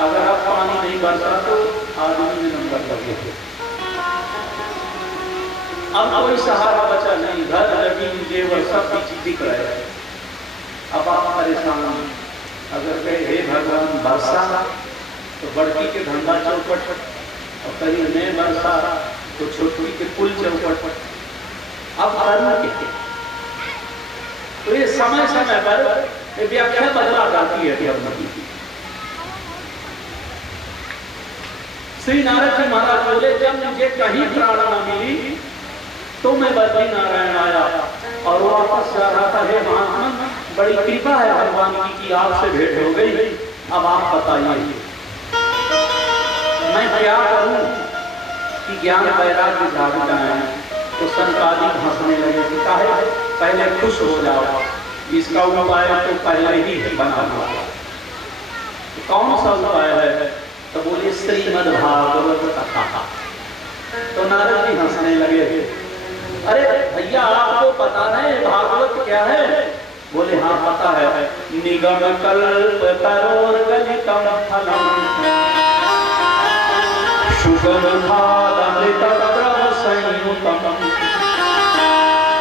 अगर अब पानी नहीं बरसा तो आदमी में नंबर लगे। अब कोई सहारा बचा नहीं, घर जमीन जेवर सब चीज दिख रहे हैं। अब आप परेशान, अगर कहे हे भगवान बरसा तो बड़की के धंधा चौपट, और कहीं नहीं बरसा तो छोटी के पुल चौपट। अब करना क्या? तो ये समय समय पर व्याख्या बदला जाती है धर्म की। श्री नारद जी महाराज बोले जब मुझे कहीं प्राण न मिली तो मैं बद्री नारायण आया और वापस जा रहा था। हे महात्मा, बड़ी कृपा है भगवान की कि आपसे भेंट हो गई। अब आप बताइए मैं क्या करूं कि ज्ञान वैराग्य जागता है। तो संतानिक हंसने लगे, कहा पहले खुश हो जाओ, इसका उपाय तो पहले ही बना हुआ। कौन सा उपाय है? तो बोले श्रीमद् भागवत कथा। तो नारद जी हंसने लगे, अरे भैया आपको पता है भागवत क्या है? बोले हाँ पता है। निगम कल्प तरोर्गलितम फलम सुगंधामृतद्रव संयुतम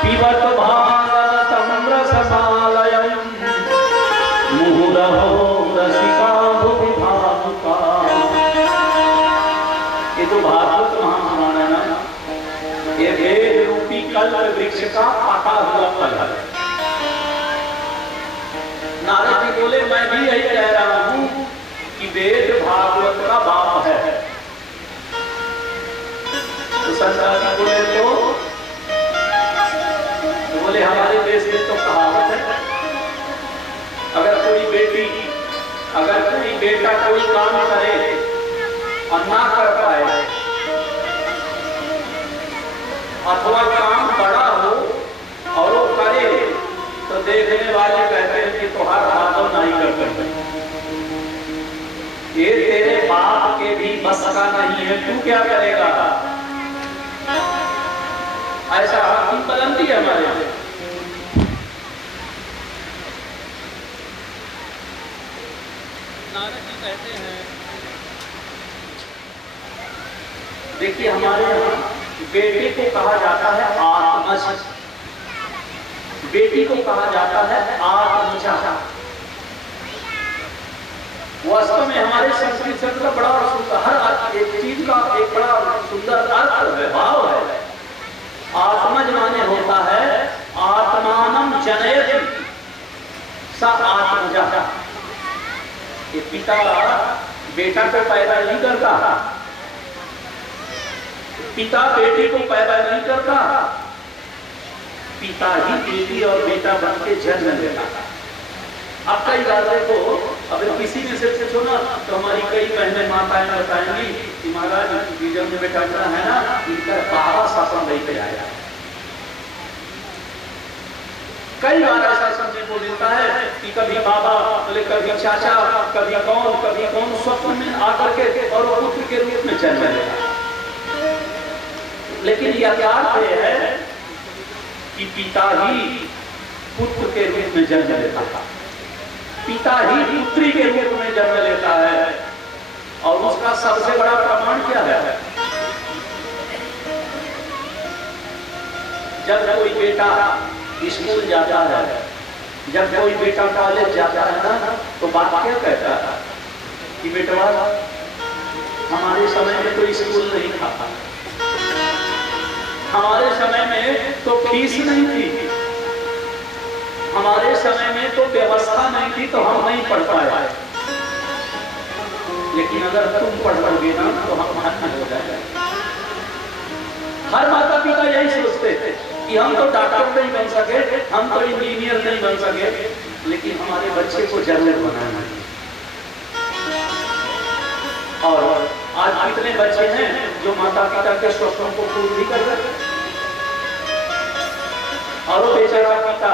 पिबत भागवतं रसमालयं मुहुरहो रसिका भुवि भावुका। ये तो भागवत महापुराण है ना, ये वेद रूपी कल्प वृक्ष का पका हुआ फल है। नारद जी बोले मैं भी यही कह रहा हूं कि वेद भागवत का बाप है। तो संतानी बोले तो बोले हमारे देश में तो कहावत है, अगर कोई बेटा कोई काम करे और ना कर पाए, अथवा काम बड़ा हो और वो करे, तो देखने वाले कहते हैं कि तुम्हारा बात नहीं करते, ये तेरे बाप के भी बस का नहीं है, तू क्या करेगा? ऐसा किंवदंती है हमारे यहाँ। नारद जी कहते हैं, देखिए हमारे यहाँ बेटे को कहा जाता है आत्मज, बेटी को कहा जाता है आत्मजा। वास्तव में हमारे संस्कृत शब्द का बड़ा सुंदर, हर एक चीज का एक बड़ा सुंदर अर्थ है, भाव है। आत्मज माने होता है आत्मानम जनयति सा आत्मजा। ये पिता बेटा को पैदा नहीं करता, पिता बेटी को पैदा नहीं करता, पिता ही बेटी और बेटा बन के जन्म लेता। अब कई बातें को अगर किसी में से पूछो ना तो हमारी कई बहनें माताएं बताएंगी कि महाराज जीवन में बेटा है ना, इनका बाबा शासन नहीं पे आया। कई बार ऐसा सुनने को मिलता है कि कभी बाबा बोले, कभी चाचा, कभी कौन स्वप्न में आकर के और पुत्र के रूप में जन्म लेता। लेकिन यथार्थ यह है कि पिता ही पुत्र के रूप में जन्म लेता था, पिता ही पुत्री के रूप में जन्म लेता है। और उसका सबसे बड़ा प्रमाण क्या है? जब कोई बेटा स्कूल जाता है, जब कोई बेटा कॉलेज जाता है ना, तो बाप क्या कहता है कि बेटा हमारे समय में तो स्कूल नहीं था, हमारे समय में तो फीस नहीं थी, हमारे समय में तो व्यवस्था नहीं थी, तो हम नहीं पढ़ पाए। लेकिन अगर तुम पढ़ लोगे ना तो हम धन्य हो जाएंगे। हर माता पिता यही सोचते थे कि हम तो डॉक्टर नहीं बन सके, हम तो इंजीनियर नहीं बन सके, लेकिन हमारे बच्चे को जरूर बनाना है। और आज कितने बच्चे हैं जो माता पिता के स्वप्नों को पूर्ण भी कर रहे हैं, और वो बेचारा पिता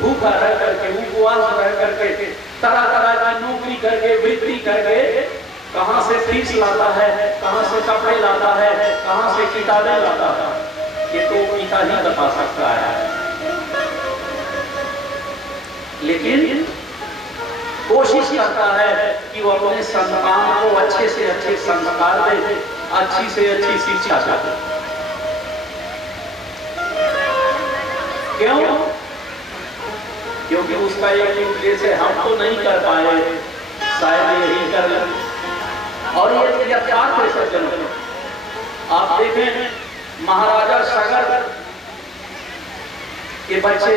भूखा रह करके, उपवास रह करके, तरह तरह की नौकरी करके, वृत्ति करके, कहां से फीस लाता है, कहां से कपड़े लाता है, कहां से किताबें लाता है, ये तो पिता ही बता सकता है। लेकिन कोशिश करता है कि वो अपने संतान को अच्छे से अच्छे संस्कार दे, अच्छी से अच्छी शिक्षा दे। क्यों? क्योंकि उसका एक उद्देश्य है, हम तो नहीं कर पाए, शायद यही कर ले। और ये यथार्थ है सज्जनों। आप देखें महाराजा सगर के बच्चे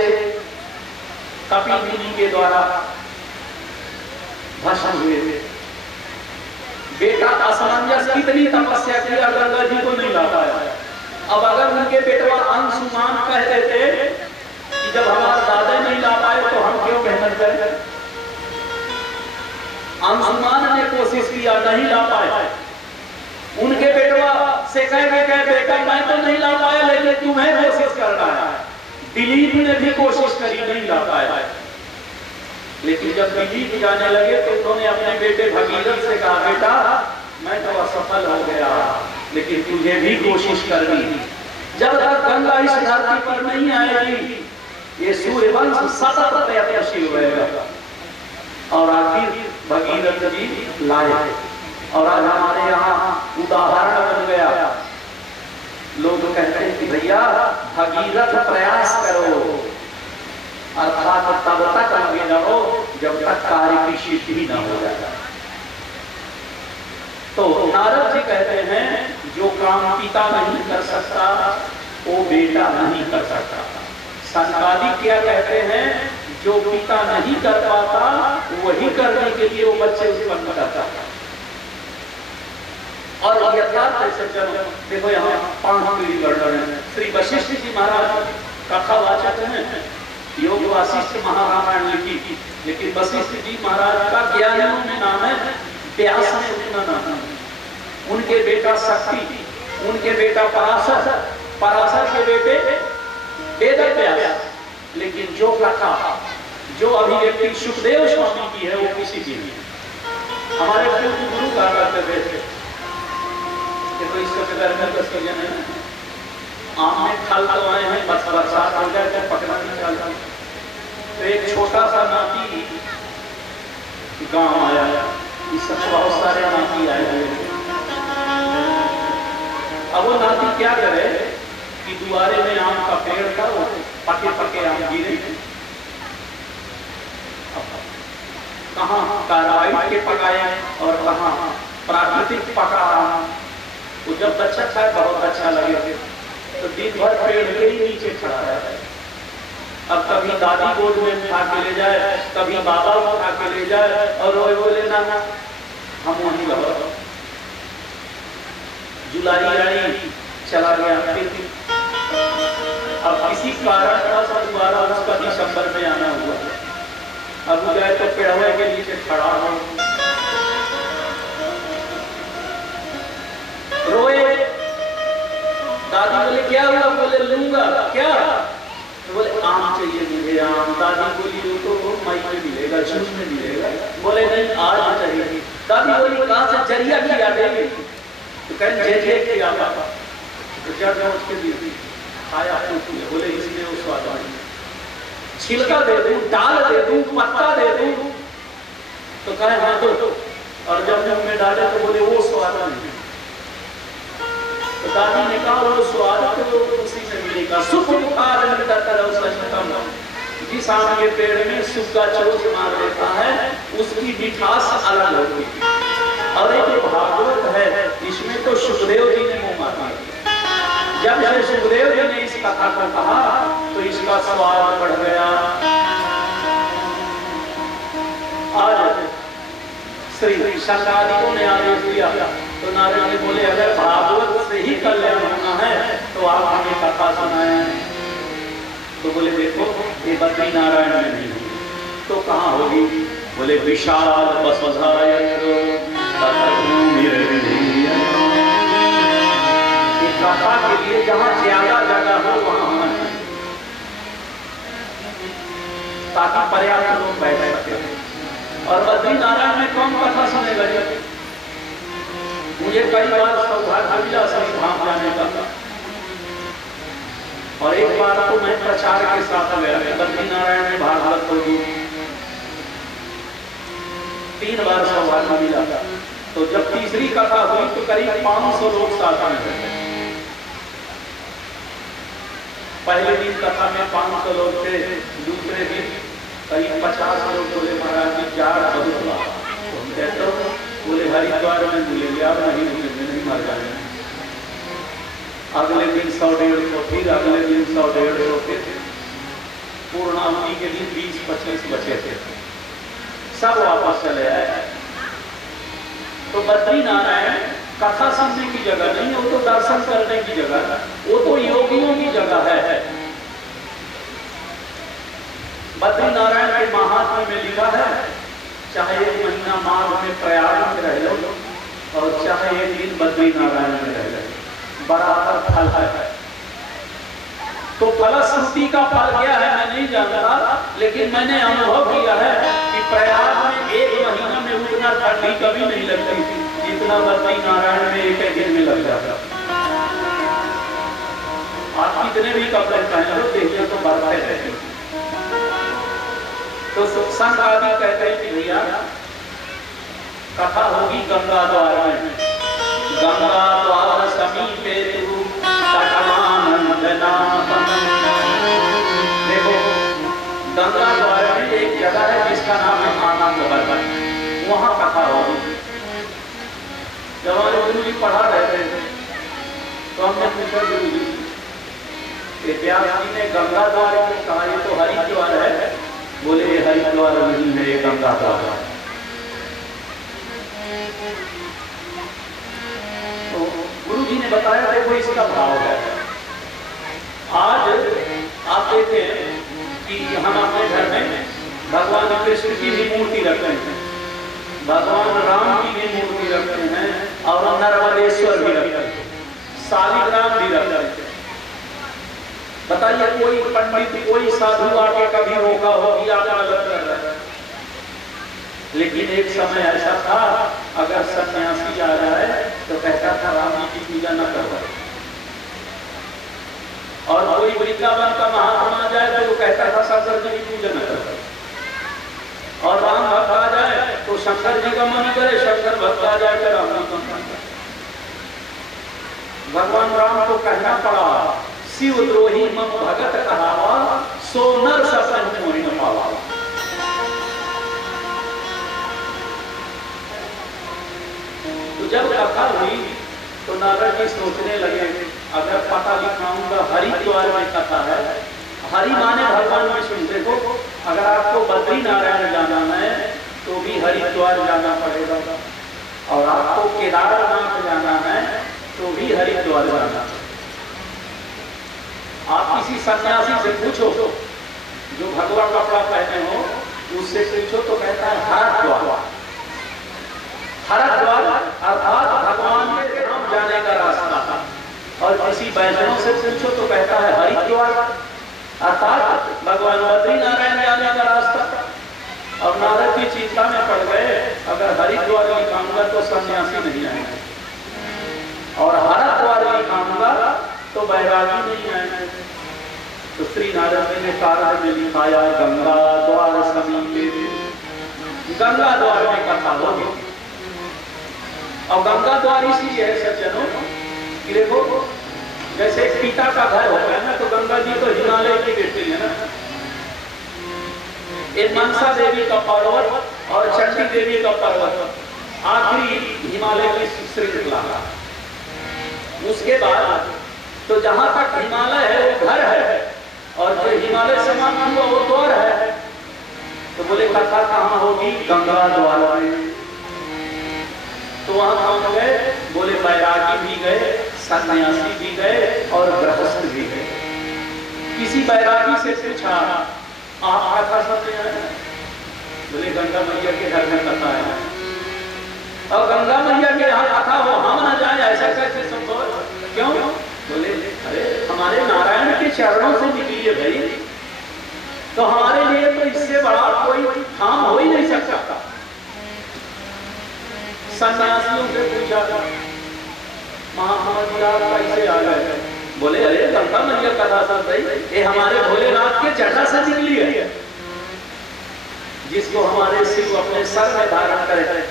कपिल मुनि के द्वारा भस्म हुए थे। बेटा असमंजस कितनी तपस्या किया, गंगा जी को नहीं ला पाया। अब अगर उनके बेटवा अंशुमान कह देते कि जब हमारे दादा नहीं ला पाए तो हम क्यों मेहनत करें। अंशुमान ने कोशिश किया, नहीं ला पाए। उनके बेटवा से कह बेटा मैं तो नहीं ला पाया, लेकिन तुम्हें कोशिश करना है। दिलीप ने भी कोशिश करी, नहीं ला पाया। लेकिन जब दिलीप जाने लगे तो उन्होंने अपने बेटे भगीरथ से कहा, बेटा मैं तो असफल हो गया, लेकिन तुझे भी कोशिश करनी। जब तक गंगा इस धरती पर नहीं आएगी, ये सूर्यवंश सतत प्रयत्नशील रहेगा। और आखिर भगीरथ जी लाए, और आज हमारे यहाँ उदाहरण बन गया। लोग कहते हैं कि भैया भगीरथ प्रयास करो, अर्थात तब तक आगे रहो जब तक कार्य की सिद्धि न हो जाए। तो नारद जी कहते हैं जो काम पिता नहीं कर सकता वो बेटा नहीं कर सकता। संकालिक क्या कहते हैं, जो पिता नहीं कर पाता वही करने के लिए वो बच्चे उत्पन्न करता है। और यथार्थ है सज्जनों, देखो यहाँ 5 पीढ़ी वर्णन है। श्री वशिष्ठ जी महाराज कथावाचक हैं, योग वासिष्ठ महारामायण लिखी, लेकिन वशिष्ठ जी महाराज का ज्ञानियों में नाम है, व्यास में उतना नाम है। उनके बेटा शक्ति, उनके बेटा पराशर, पराशर के बेटे वेदव्यास। लेकिन जो कथा, जो अभिव्यक्ति सुखदेव स्वामी की है वो किसी की नहीं। हमारे पूर्व गुरु कहा करते थे तो इस सीजन है, आम में फल तो आए हैं, बस बरसात हो जाए तो पकना नहीं चल। तो एक छोटा सा नाती गांव आया, इस समय बहुत सारे नाती आए हुए। अब वो नाती क्या करे कि दुआरे में आम का पेड़ था, वो पके पके आम गिरे। कहाँ कार्बाइड के पकाए और कहाँ प्राकृतिक पका आम। वो जब बच्चा खाए बहुत अच्छा लगे, तो दिन भर पेड़ के ही नीचे खड़ा है। अब कभी दादी गोद में उठा के ले जाए, कभी बाबा उठा के ले जाए, और रोए बोले ना हम वहीं रहो। जुलाई आई, चला गया। फिर अब किसी कारण दोबारा उसका दिसंबर में आना हुआ। अब वो गए तो पेड़वे के नीचे खड़ा हो, रोए। दादी बोले क्या हुआ? बोले लूंगा। क्या? बोले आम चाहिए मुझे, आम। दादी बोली तो माई में मिलेगा, जून में मिलेगा। बोले नहीं आज चाहिए। दादी बोली कहाँ से? जरिया किया देंगे। तो कहें जरिया किया पापा। तो जब मैं उसके लिए खाया बोले इसलिए वो स्वाद नहीं। छिलका दे दूं, डाल दे दूं, पत्ता दे दूं, तो कहे हाँ दो। और जब मुंह में डाले तो बोले वो स्वाद नहीं। तो दादी ने कहा वो स्वाद तो उसी से मिलेगा। सुख बुखार मिलता तरह जिस आम के पेड़ में सुख का चोट मार देता है, उसकी मिठास अलग होगी। और एक भागवत है, इसमें तो सुखदेव जी ने मुंह मारा। जब से सुखदेव जी ने इस कथा को कहा तो इसका स्वाद बढ़ गया। आज श्री शंकरादियों ने आदेश दिया तो नारद जी बोले अगर भागवत से ही कल्याण होना है तो आप हमें कथा सुनाएं। तो बोले देखो ये बद्री नारायण में नहीं होगी तो कहाँ होगी? बोले विशाल बसवधाय कथा के लिए जहाँ ज्यादा जगह हो वहाँ होना चाहिए, ताकि पर्याप्त लोग बैठ सके। और बद्री नारायण में कौन कथा सुनेगा? मुझे कई बार सौभाग्य मिला सही धाम जाने का, और एक बार तो मैं प्रचार के साथ गया बद्री नारायण में भागवत होगी। 3 बार सौभाग्य मिला था। तो जब तीसरी कथा हुई तो करीब 500 लोग साथ में थे। पहले दिन कथा में 500 लोग थे, दूसरे दिन करीब 50 लोग बोले महाराज जी जाड़ बहुत हुआ। तो हम कहते हो बोले हरिद्वार में मिलेंगे, आप नहीं मर जाए। अगले दिन 100-150, फिर अगले दिन 100-150, फिर पूर्णाहुति के दिन 20-25 बचे थे, सब वापस चले आए। तो बद्री नारायण कथा सुनने की जगह नहीं है, वो तो दर्शन करने की जगह है, वो तो योगियों की जगह है। बद्री नारायण के महात्म्य में लिखा है चाहे 1 महीना माघ में प्रयाग में रह लो और चाहे 1 दिन बद्री नारायण में रह लो, बराबर फल है। तो फलश्रुति का फल क्या है मैं नहीं जानता, लेकिन मैंने अनुभव किया है कि प्रयाग में 1 महीना में उतना ठंडी कभी नहीं लगती जितना बद्री नारायण में 1 दिन में लग जाता। आप कितने भी कपड़े पहन लो देखिए तो बर्फ रहती। तो संत आदि कहते हैं कि भैया कथा होगी गंगा द्वार में, गंगा द्वार समीपे तु सकलानंद नाम। देखो गंगा द्वार में एक जगह है जिसका नाम है आनंद वन, वहां कथा होगी। जब हमारे गुरु जी पढ़ा रहे थे तो हमने पूछा गुरु जी व्यास जी ने गंगा द्वार में कहा ये तो हरिद्वार है। बोले हरिद्वार नहीं है, ये गंगा द्वार है। तो गुरु जी ने बताया देखो इसका भाव है। आज आप देखते हैं कि हम अपने घर में भगवान कृष्ण की भी मूर्ति रखते हैं, भगवान राम की भी मूर्ति रखते हैं और नर्मदेश्वर भी रखते हैं, शालिग्राम भी रखते हैं। बताइए कोई पंडित कोई साधु आके कभी रोका हो कि आप गलत कर रहे हैं? लेकिन एक समय ऐसा था अगर सन्यासी आ रहा है तो कहता था राम जी की पूजा न करो, और कोई वृंदावन का महात्मा आ जाए तो वो कहता था शंकर जी की पूजा न करो, और राम भक्त आ जाए तो करने का मन करे शंकर भक्त आ जाकर भगवान राम को कहना पड़ा शिव द्रोही मम भगत कहावा सो नर सपन मोहि न पावा। तो जब कथा हुई तो नारद जी सोचने लगे अगर पता लिखाऊंगा हरिद्वार में कथा है, हरि माने भगवान विष्णु। देखो अगर आपको बद्री नारायण जाना है तो भी हरिद्वार जाना पड़ेगा, और आपको केदारनाथ जाना है तो भी हरिद्वार जाना। आप किसी सन्यासी से पूछो जो भगवा कपड़ा पहने हो, उससे पूछो तो कहता है हरिद्वार। हरिद्वार अर्थात भगवान के धाम जाने का रास्ता था। और किसी वैष्णव से पूछो तो कहता है हरिद्वार अर्थात भगवान बद्री नारायण जाने का रास्ता। अब नारद की चिंता में पड़ गए, अगर हरिद्वार लिखाऊंगा तो सन्यासी नहीं आएंगे, और हरिद्वार लिखाऊंगा तो बैरागी नहीं आएंगे। तो श्री नारद जी ने कारण में लिखाया गंगा द्वार समीपे, गंगा द्वार में कथा होगी। और गंगा द्वार इसीलिए है सज्जनों कि देखो जैसे पिता का घर होता है ना, तो गंगा जी तो हिमालय की बेटी है ना। एक मनसा देवी का पर्वत और चंडी देवी का पर्वत आखिरी हिमालय की श्रृंखला। उसके बाद तो जहां तक हिमालय है वो घर है, और जो हिमालय समाप्त हुआ वो द्वार है। तो बोले कथा कहाँ होगी? गंगा द्वार में। तो वहां कौन गए? बोले बैरागी भी गए, सन्यासी भी गए और गृहस्थ भी गए। किसी बैरागी से पूछा आप कथा सुनते हैं? बोले गंगा मैया के घर में कथा है। और गंगा मैया के यहाँ कथा हो हम ना जाए ऐसा कैसे संभव? क्यों? बोले अरे हमारे नारायण के चरणों से निकली है भाई, तो हमारे लिए तो इससे बड़ा कोई काम हो ही नहीं सकता। सन्यासियों से पूछा महात्मा जी आप कैसे आ गए? बोले अरे गंगा मैया कथा सुन रही, ये हमारे भोलेनाथ के जटा से निकली है, जिसको हमारे शिव अपने सर में धारण करे।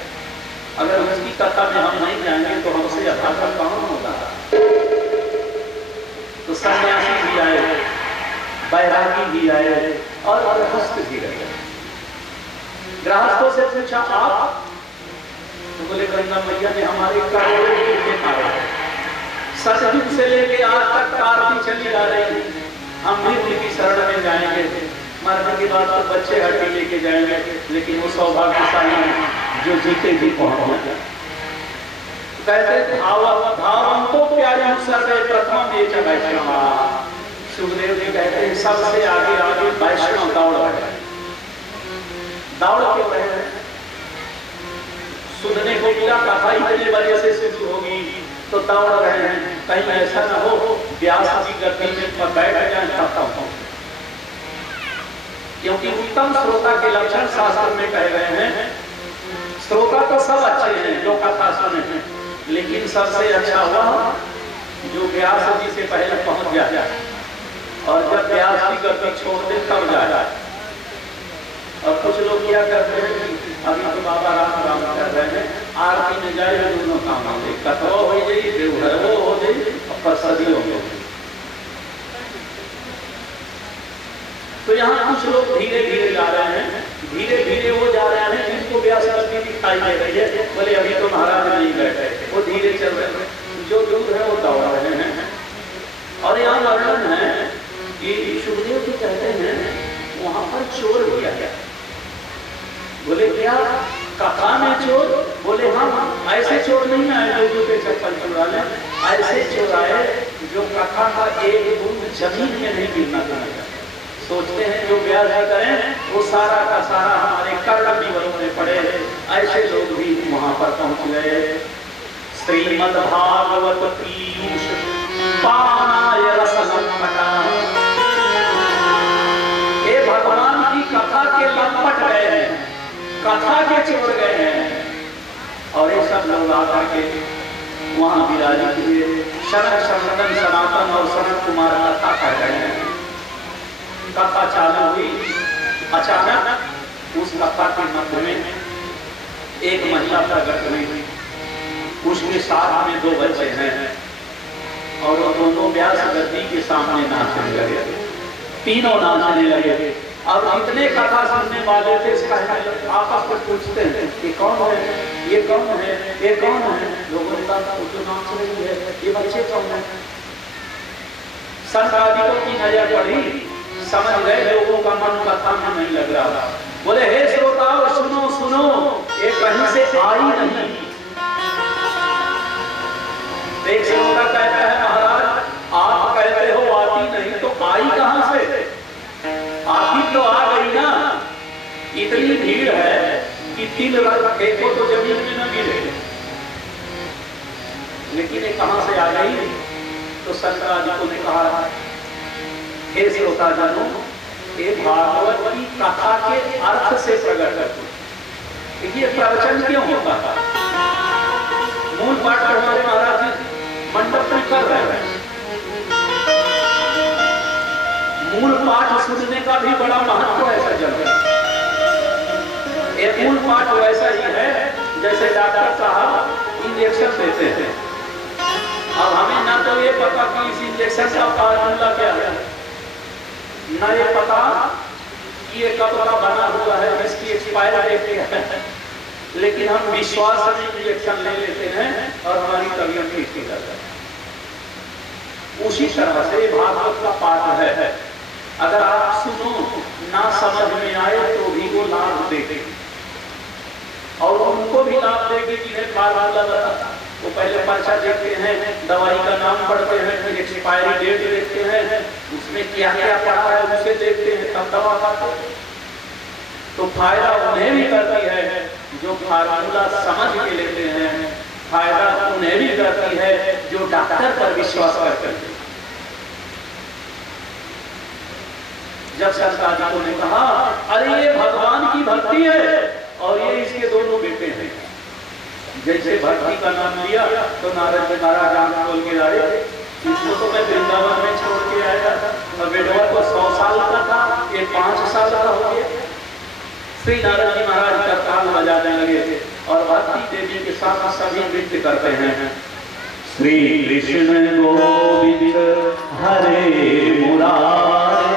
अगर उसकी कथा में हम नहीं जाएंगे तो हमसे अभागा कौन होगा? तो सन्यासी भी आए, बैरागी भी आए और गृहस्थ भी रहे। गृहस्थों से पूछा आप? तो बोले गंगा मैया ने हमारे करोड़ों कीर्ति मारे, सतयुग से लेके आज तक आरती चली आ रही। हम भी उनकी शरण में जाएंगे, मरने के बाद तो बच्चे हड्डी लेके जाएंगे, लेकिन वो सौभाग्यशाली जो जीते भी पहुंच जाए। कहते धावम तो प्यारे सर्वे प्रथम ये वैष्णव। सुखदेव जी कहते हैं सबसे आगे आगे वैष्णव दौड़ रहे। दौड़ क्यों रहे हैं? सुनने को मिला कथा इतने बजे से शुरू होगी तो दौड़ रहे हैं, कहीं ऐसा न हो व्यास जी गद्दी में बैठ जाए तब तक। क्योंकि उत्तम श्रोता के लक्षण शास्त्र में कहे गए हैं। श्रोता तो सब अच्छे हैं जो कथा सुने हैं, लेकिन सबसे अच्छा हुआ जो व्यास जी से पहले पहुंच जाए, और जब व्यास जी गद्दी छोड़ दे तब जाए। और कुछ लोग क्या करते हैं, अभी तो बाबा राम कर रहे हैं, आरती में जाए दोनों काम हो गए, कथा हो गई, देवघर हो गई और प्रसादी हो गई। तो यहाँ कुछ लोग धीरे धीरे जा रहे हैं, धीरे धीरे वो जा रहे हैं जिनको व्यास गद्दी दिखाई दे रही है। बोले अभी तो महाराज नहीं बैठे, वो धीरे चल रहे हैं, जो दूर है वो दौड़ रहे हैं। और यहाँ वर्णन है कि सुखदेव जी कहते हैं वहां पर चोर भी आया। बोले क्या कथा में चोर? बोले हाँ, ऐसे चोर नहीं आए जो जूते चप्पल चुरा ले, ऐसे चोर आए जो कथा का एक बूंद जमीन में नहीं गिरना चाहिए। सोचते हैं जो व्यास जी करें वो सारा का सारा हमारे कर्ण जीवनों में पड़े। ऐसे लोग भी वहां पर पहुंच गए। श्रीमद् भागवत पीयूष पानाय रसलंपटा, ये भगवान की कथा के लंपट गए हैं, कथा के चोर गए हैं। और ये सब लोग आकर के वहां विराजित हुए। शरण सनातन सनातन और सनत कुमार कथा कर रहे हैं। कथा चालू हुई, अचानक उस कथा के मध्य में एक महिला प्रकट हुई, उसके साथ में 2 बच्चे हैं और वो दोनों व्यास गद्दी के सामने नाचने लगे, तीनों नाचने लगे। अब जितने कथा सुनने वाले थे आपस में पूछते हैं कि कौन है, ये कौन है, ये कौन है। लोगों ने कहा जो नाच रही है ये बच्चे कौन है। संतादिकों की नजर पड़ी, समझ गए लोगों का मन कथा में नहीं लग रहा। बोले हे श्रोताओ सुनो सुनो, ये कहीं से आई नहीं। एक श्रोता कहता है महाराज आप कहते हो आती नहीं, तो आई कहां से? आती तो आ गई ना। इतनी भीड़ है कि 3 लाख देखो तो जमीन में न गिरे, लेकिन ये कहां से आ गई? तो शंकराचार्य ने कहा हे श्रोता जनों, ये भागवत की कथा के अर्थ से प्रकट करते। देखिए प्रवचन क्यों होता है? मूल पाठ हमारे महाराज जी मंडप में कर रहे हैं। मूल पाठ सुनने का भी बड़ा महत्व है सज्जन। एक मूल पाठ वैसा ही है जैसे डॉक्टर साहब इंजेक्शन देते हैं। अब हमें ना तो ये पता कि इस इंजेक्शन का फार्मूला क्या है, ना ये पता कि ये कब का बना हुआ है, इसकी एक्सपायर डेट क्या है, लेकिन हम विश्वास से इंजेक्शन ले लेते हैं और हमारी तबीयत ठीक हो जाती है। उसी तरह से भागवत का पाठ है, अगर आप सुनो ना समझ में आए तो भी वो लाभ देते और उनको भी लाभ देगी जिन्हें फार्मूला बता। वो पहले पर्चा देखते हैं, दवाई का नाम पढ़ते हैं, फिर एक्सपायरी डेट देखते हैं, उसमें क्या क्या पढ़ा है उसे देखते हैं, तब दवा खाते हैं। तो फायदा उन्हें भी करती है जो फार्मूला समझ के लेते हैं, फायदा उन्हें भी करती है जो डॉक्टर पर विश्वास करते हैं। जब शंकराचार्य ने कहा अरे ये भगवान की भक्ति है और ये इसके दोनों बेटे हैं, जैसे भक्ति का नाम लिया तो नारद जी महाराज आंख खोल के आए, इसको तो मैं वृंदावन में छोड़ के आया था और बेटवा को 100 साल का था, ये 5 साल का हो गया। श्री नारद जी महाराज करताल बजाने लगे और भक्ति देवी के साथ सभी नृत्य करते हैं। श्री कृष्ण गोविंद हरे मुरारे,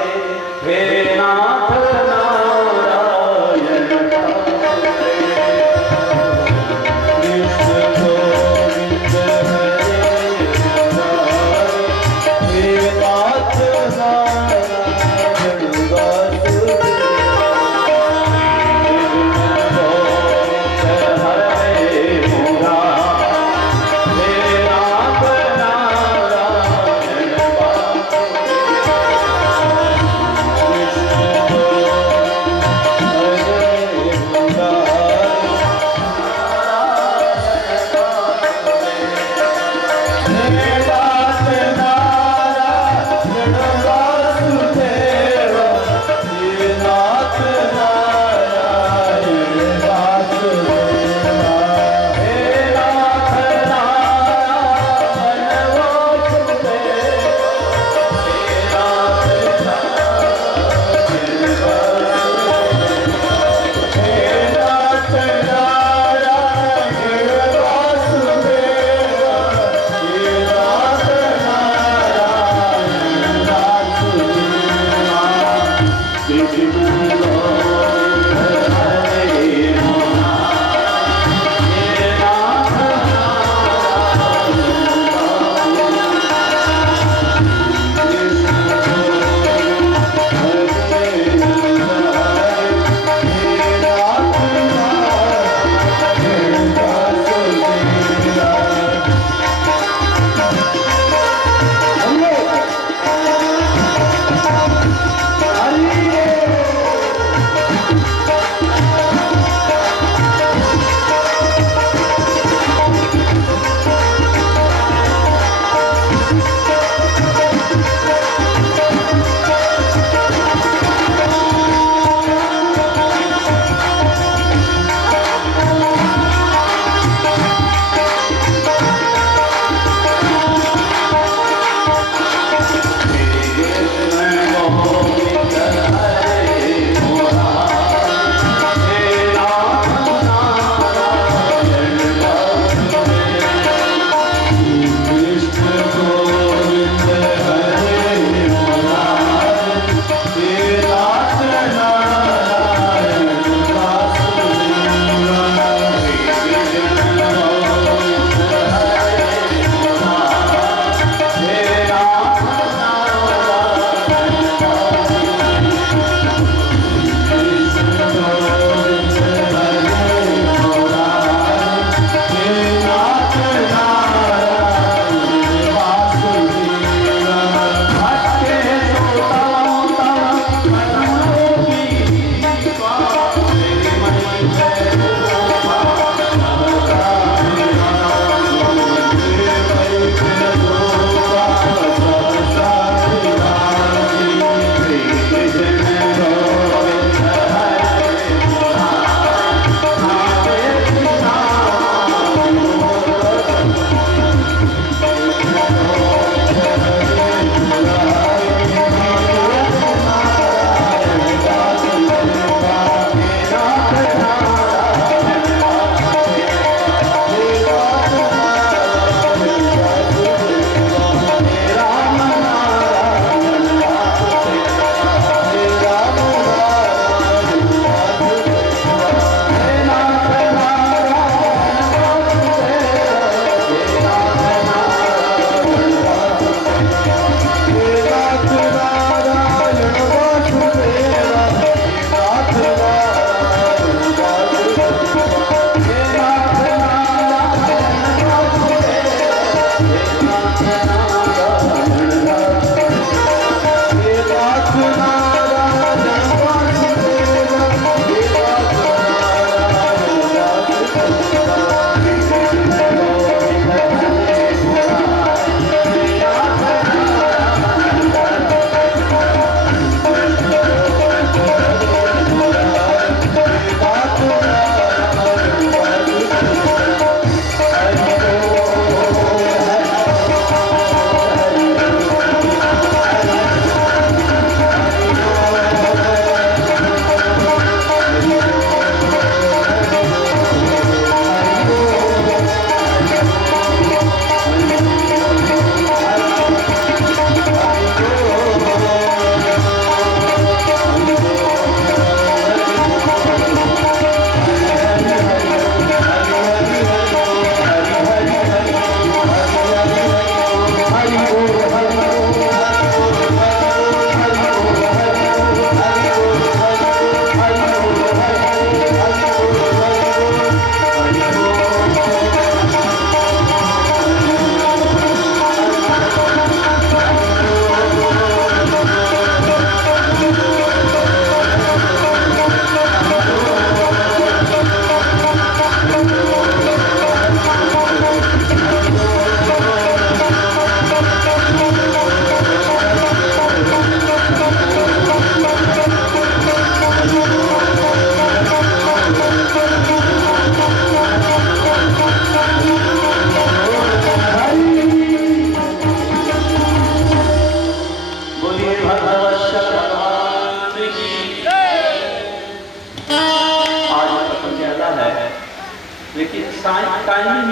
हे नाथ नारायण कृष्ण गोविंद हरे मुरारे, हे नाथ नारायण वासुदेव। कृष्ण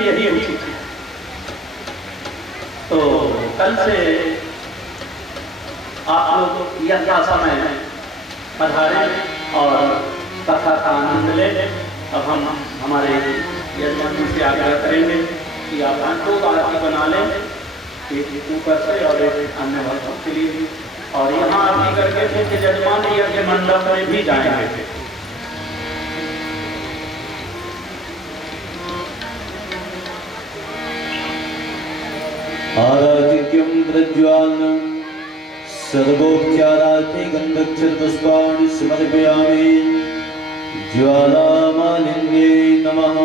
यही उचित है। तो कल से आप लोग यथा समय पधारे और कथा का आनंद लें। अब हम हमारे यजमान जी से आग्रह करेंगे कि आप घंटों का आरती बना लें, एक ऊपर से और एक अन्य भक्तों के लिए, और यहाँ आरती करके फिर यजमान यज्ञ मंडप में भी जाएंगे। आराधिक्यं प्रज्वालनं सर्वोपचारार्थे गन्धक्षरपुष्पाणि समर्पयामि। ज्वालामालिन्ये नमः।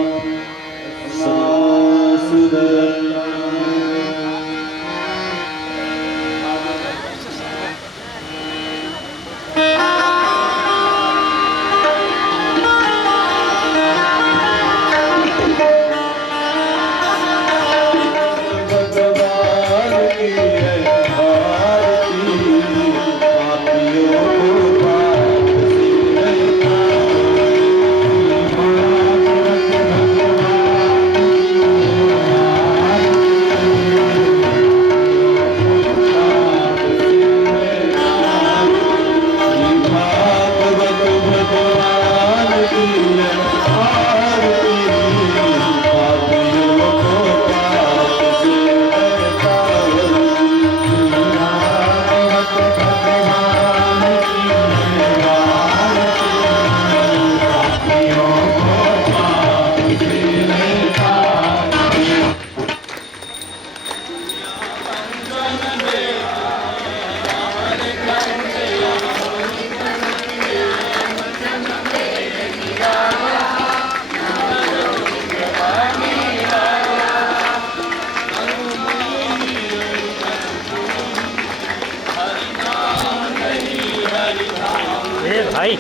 भाई